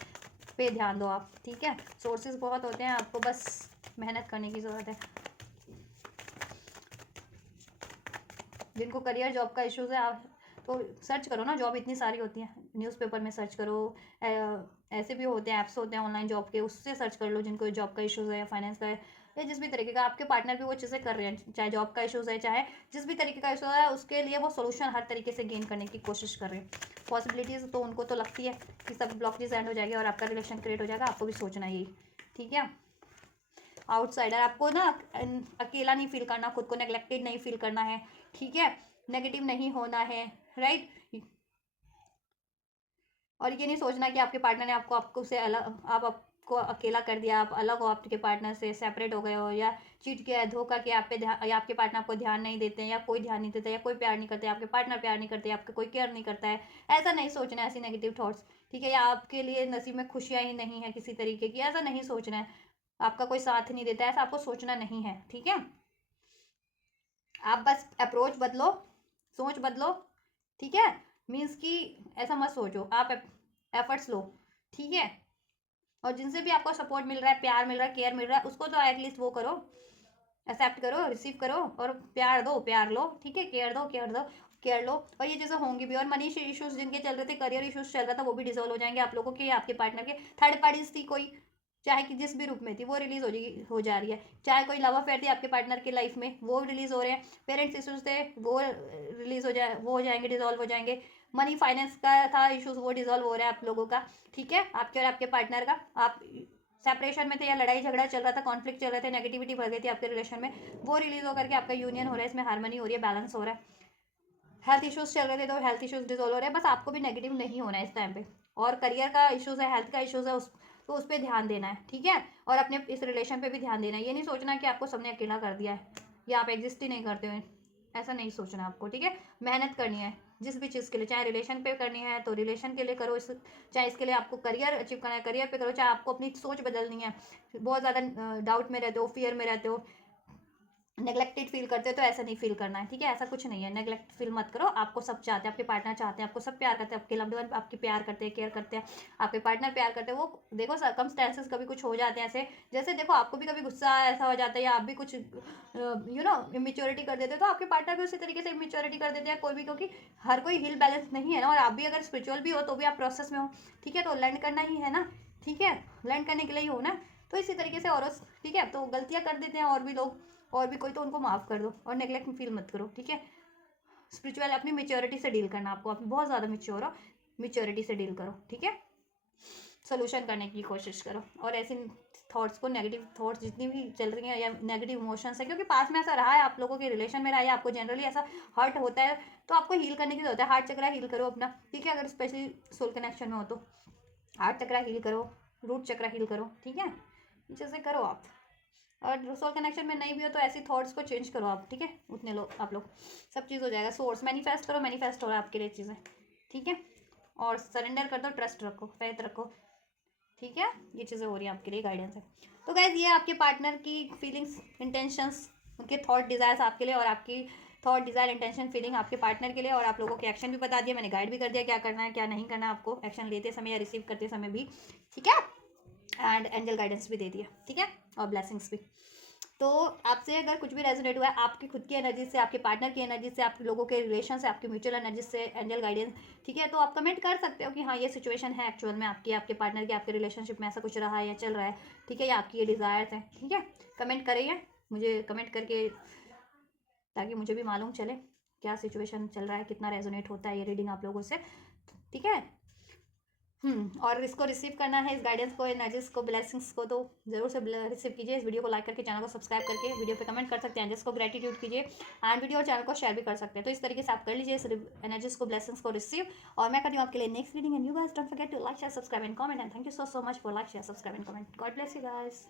पे ध्यान दो आप, ठीक है। सोर्सेज बहुत होते हैं, आपको बस मेहनत करने की ज़रूरत है। जिनको करियर जॉब का इशूज़ है, आप तो सर्च करो ना, जॉब इतनी सारी होती हैं, न्यूज़पेपर में सर्च करो, ऐसे भी होते हैं, ऐप्स होते हैं ऑनलाइन जॉब के, उससे सर्च कर लो जिनको जॉब का इशूज़ है, या फाइनेंस का है, या जिस भी तरीके का। आपके पार्टनर भी वो चीज़ें कर रहे हैं, चाहे जॉब का इशूज़ है, चाहे जिस भी तरीके का इशू है, उसके लिए वो सोल्यूशन हर तरीके से गेन करने की कोशिश कर रहे हैं। पॉसिबिलिटीज़ तो उनको तो लगती है कि सब ब्लॉकेज एंड हो जाएगी और आपका रिलेशन क्रिएट हो जाएगा, आपको भी सोचना यही, ठीक है। आउटसाइडर, आपको ना अकेला नहीं फील करना, खुद को नेग्लेक्टेड नहीं फील करना है, ठीक है, नेगेटिव नहीं होना है, राइट। और ये नहीं सोचना कि आपके पार्टनर ने आपको से अलग, आपको अकेला कर दिया, आप अलग हो आपके पार्टनर से, सेपरेट हो गए हो, या चीट किया है, धोखा किया आप पे, या आपके पार्टनर आपको ध्यान नहीं देते हैं, या कोई ध्यान नहीं देता, या कोई प्यार नहीं करता, आपके पार्टनर प्यार नहीं करते, आपके कोई केयर नहीं करता है, ऐसा नहीं सोचना है, ऐसी नेगेटिव थॉट्स, ठीक है। या आपके लिए नसीब में खुशियाँ ही नहीं है किसी तरीके की, ऐसा नहीं सोचना है, आपका कोई साथ नहीं देता है, ऐसा आपको सोचना नहीं है, ठीक है। आप बस अप्रोच बदलो, सोच बदलो, ठीक है। मीन्स कि ऐसा मत सोचो, आप एफर्ट्स लो, ठीक है। और जिनसे भी आपको सपोर्ट मिल रहा है, प्यार मिल रहा है, केयर मिल रहा है, उसको तो एटलीस्ट वो करो, एक्सेप्ट करो, रिसीव करो, और प्यार दो, प्यार लो, ठीक है, केयर दो, केयर दो, केयर लो। और ये चीज़ें होंगी भी। और मनी इश्यूज जिनके चल रहे थे, करियर इश्यूज चल रहा था, वो भी डिजोल्व हो जाएंगे आप लोगों के, आपके पार्टनर के। थर्ड पार्टीज थी कोई, चाहे कि जिस भी रूप में थी, वो रिलीज हो जा रही है। चाहे कोई लव अफेयर थी आपके पार्टनर के लाइफ में, वो रिलीज हो रहे हैं। पेरेंट्स इश्यूज थे, वो रिलीज हो जाएंगे, डिजोल्व हो जाएंगे। मनी फाइनेंस का था इश्यूज, वो डिजोल्व हो रहा है आप लोगों का, ठीक है, आपके और आपके पार्टनर का। आप सेपरेशन में थे, या लड़ाई झगड़ा चल रहा था, कॉन्फ्लिक्ट चल रहे थे, नेगेटिविटी बढ़ गई थी आपके रिलेशन में, वो रिलीज होकर के आपका यूनियन हो रहा है, इसमें हार्मनी हो रही है, बैलेंस हो रहा है। हेल्थ इश्यूज चल रहे थे, तो हेल्थ इश्यूज डिजोल्व हो रहे हैं। बस आपको भी नेगेटिव नहीं होना है इस टाइम पे। और करियर का इश्यूज है, हेल्थ का इश्यूज है, तो उस पर ध्यान देना है, ठीक है। और अपने इस रिलेशन पे भी ध्यान देना है। ये नहीं सोचना कि आपको सबने अकेला कर दिया है, या आप एग्जिस्ट ही नहीं करते हो, ऐसा नहीं सोचना आपको, ठीक है। मेहनत करनी है जिस भी चीज़ के लिए, चाहे रिलेशन पे करनी है तो रिलेशन के लिए करो, चाहे इसके लिए आपको करियर अचीव करना है, करियर पे करो, चाहे आपको अपनी सोच बदलनी है, बहुत ज़्यादा डाउट में रहते हो, फियर में रहते हो, नेग्लेक्टेड फील करते हो, तो ऐसा नहीं फील करना है, ठीक है। ऐसा कुछ नहीं है, नेग्लेक्ट फील मत करो। आपको सब चाहते हैं, आपके पार्टनर चाहते हैं, आपको सब प्यार करते हैं, आपके लव्ड वन आपके प्यार करते हैं, केयर करते हैं, आपके पार्टनर प्यार करते हैं। वो देखो सर्कमस्टेंसेस कभी कुछ हो जाते हैं ऐसे, जैसे देखो आपको भी कभी गुस्सा ऐसा हो जाता है, या आप भी कुछ इमेच्योरिटी कर देते हो, तो आपके पार्टनर भी उसी तरीके से इमेच्योरिटी कर देते हैं कोई भी, क्योंकि हर कोई हिल बैलेंस नहीं है ना। और आप भी अगर स्पिरिचुअल भी हो तो भी आप प्रोसेस में हो, ठीक है, तो लर्न करना ही है ना, ठीक है, लर्न करने के लिए ही हो ना। तो इसी तरीके से, और ठीक है, तो गलतियाँ कर देते हैं और भी लोग, और भी कोई, तो उनको माफ़ कर दो, और नेगलेक्ट फील मत करो, ठीक है। स्पिरिचुअल अपनी मेच्योरिटी से डील करना, आपको आप बहुत ज़्यादा मेच्योर हो, मेच्योरिटी से डील करो, ठीक है। सोल्यूशन करने की कोशिश करो। और ऐसे थॉट्स को, नेगेटिव थॉट्स जितनी भी चल रही हैं, या नेगेटिव इमोशंस है, क्योंकि पास में ऐसा रहा है, आप लोगों के रिलेशन में रहा है, या आपको जनरली ऐसा हर्ट होता है, तो आपको हील करने की जरूरत है। हार्ट चक्रा हील करो अपना, ठीक है, अगर स्पेशली सोल कनेक्शन में हो तो हार्ट चक्रा हील करो, रूट चक्रा हील करो, ठीक है, जैसे करो आप। और सोल कनेक्शन में नहीं भी हो तो ऐसी थॉट्स को चेंज करो आप, ठीक है, उतने लोग आप लोग, सब चीज़ हो जाएगा। सोर्स मैनिफेस्ट करो, मैनिफेस्ट हो रहा है आपके लिए चीज़ें, ठीक है। और सरेंडर कर दो, ट्रस्ट रखो, फेथ रखो, ठीक है। ये चीज़ें हो रही हैं आपके लिए, गाइडेंस है। तो गाइज ये आपके पार्टनर की फीलिंग्स, इंटेंशंस, उनके थॉट डिज़ायर्स आपके लिए, और आपकी थॉट डिज़ायर इंटेंशन फीलिंग आपके पार्टनर के लिए। और आप लोगों के एक्शन भी बता दिया मैंने, गाइड भी कर दिया क्या करना है क्या नहीं करना है आपको, एक्शन लेते समय या रिसीव करते समय भी, ठीक है। एंड एंजल गाइडेंस भी दे दिया, ठीक है, और ब्लेसिंग्स भी। तो आपसे अगर कुछ भी रेजोनेट हुआ है, आपकी खुद की एनर्जी से, आपके पार्टनर की एनर्जी से, आप लोगों के रिलेशन से, आपकी म्यूचुअल एनर्जी से, एंजल गाइडेंस, ठीक है, तो आप कमेंट कर सकते हो कि हाँ ये सिचुएशन है एक्चुअल में आपकी, आपके पार्टनर की, आपके रिलेशनशिप में ऐसा कुछ रहा है या चल रहा है, ठीक है, या आपकी ये डिज़ायर्स हैं, ठीक है। कमेंट करिए, मुझे कमेंट करके, ताकि मुझे भी मालूम चले क्या सिचुएशन चल रहा है, कितना रेजोनेट होता है ये रीडिंग आप लोगों से, ठीक है। और इसको रिसीव करना है, इस गाइडेंस को, एनर्जीज को, ब्लेसिंग्स को, तो जरूर से रिसीव कीजिए। इस वीडियो को लाइक करके, चैनल को सब्सक्राइब करके, वीडियो पे कमेंट कर सकते हैं, एनर्जीज को ग्रेटिट्यूड कीजिए, एंड वीडियो और चैनल को शेयर भी कर सकते हैं। तो इस तरीके से आप कर लीजिए इस एनर्जीज को, ब्लेसिंग्स को रिसीव। और मैं करती हूँ आपके लिए next reading, and you guys don't forget to like, share, subscribe and comment. And thank you so much for like, share, subscribe and comment. God bless you guys.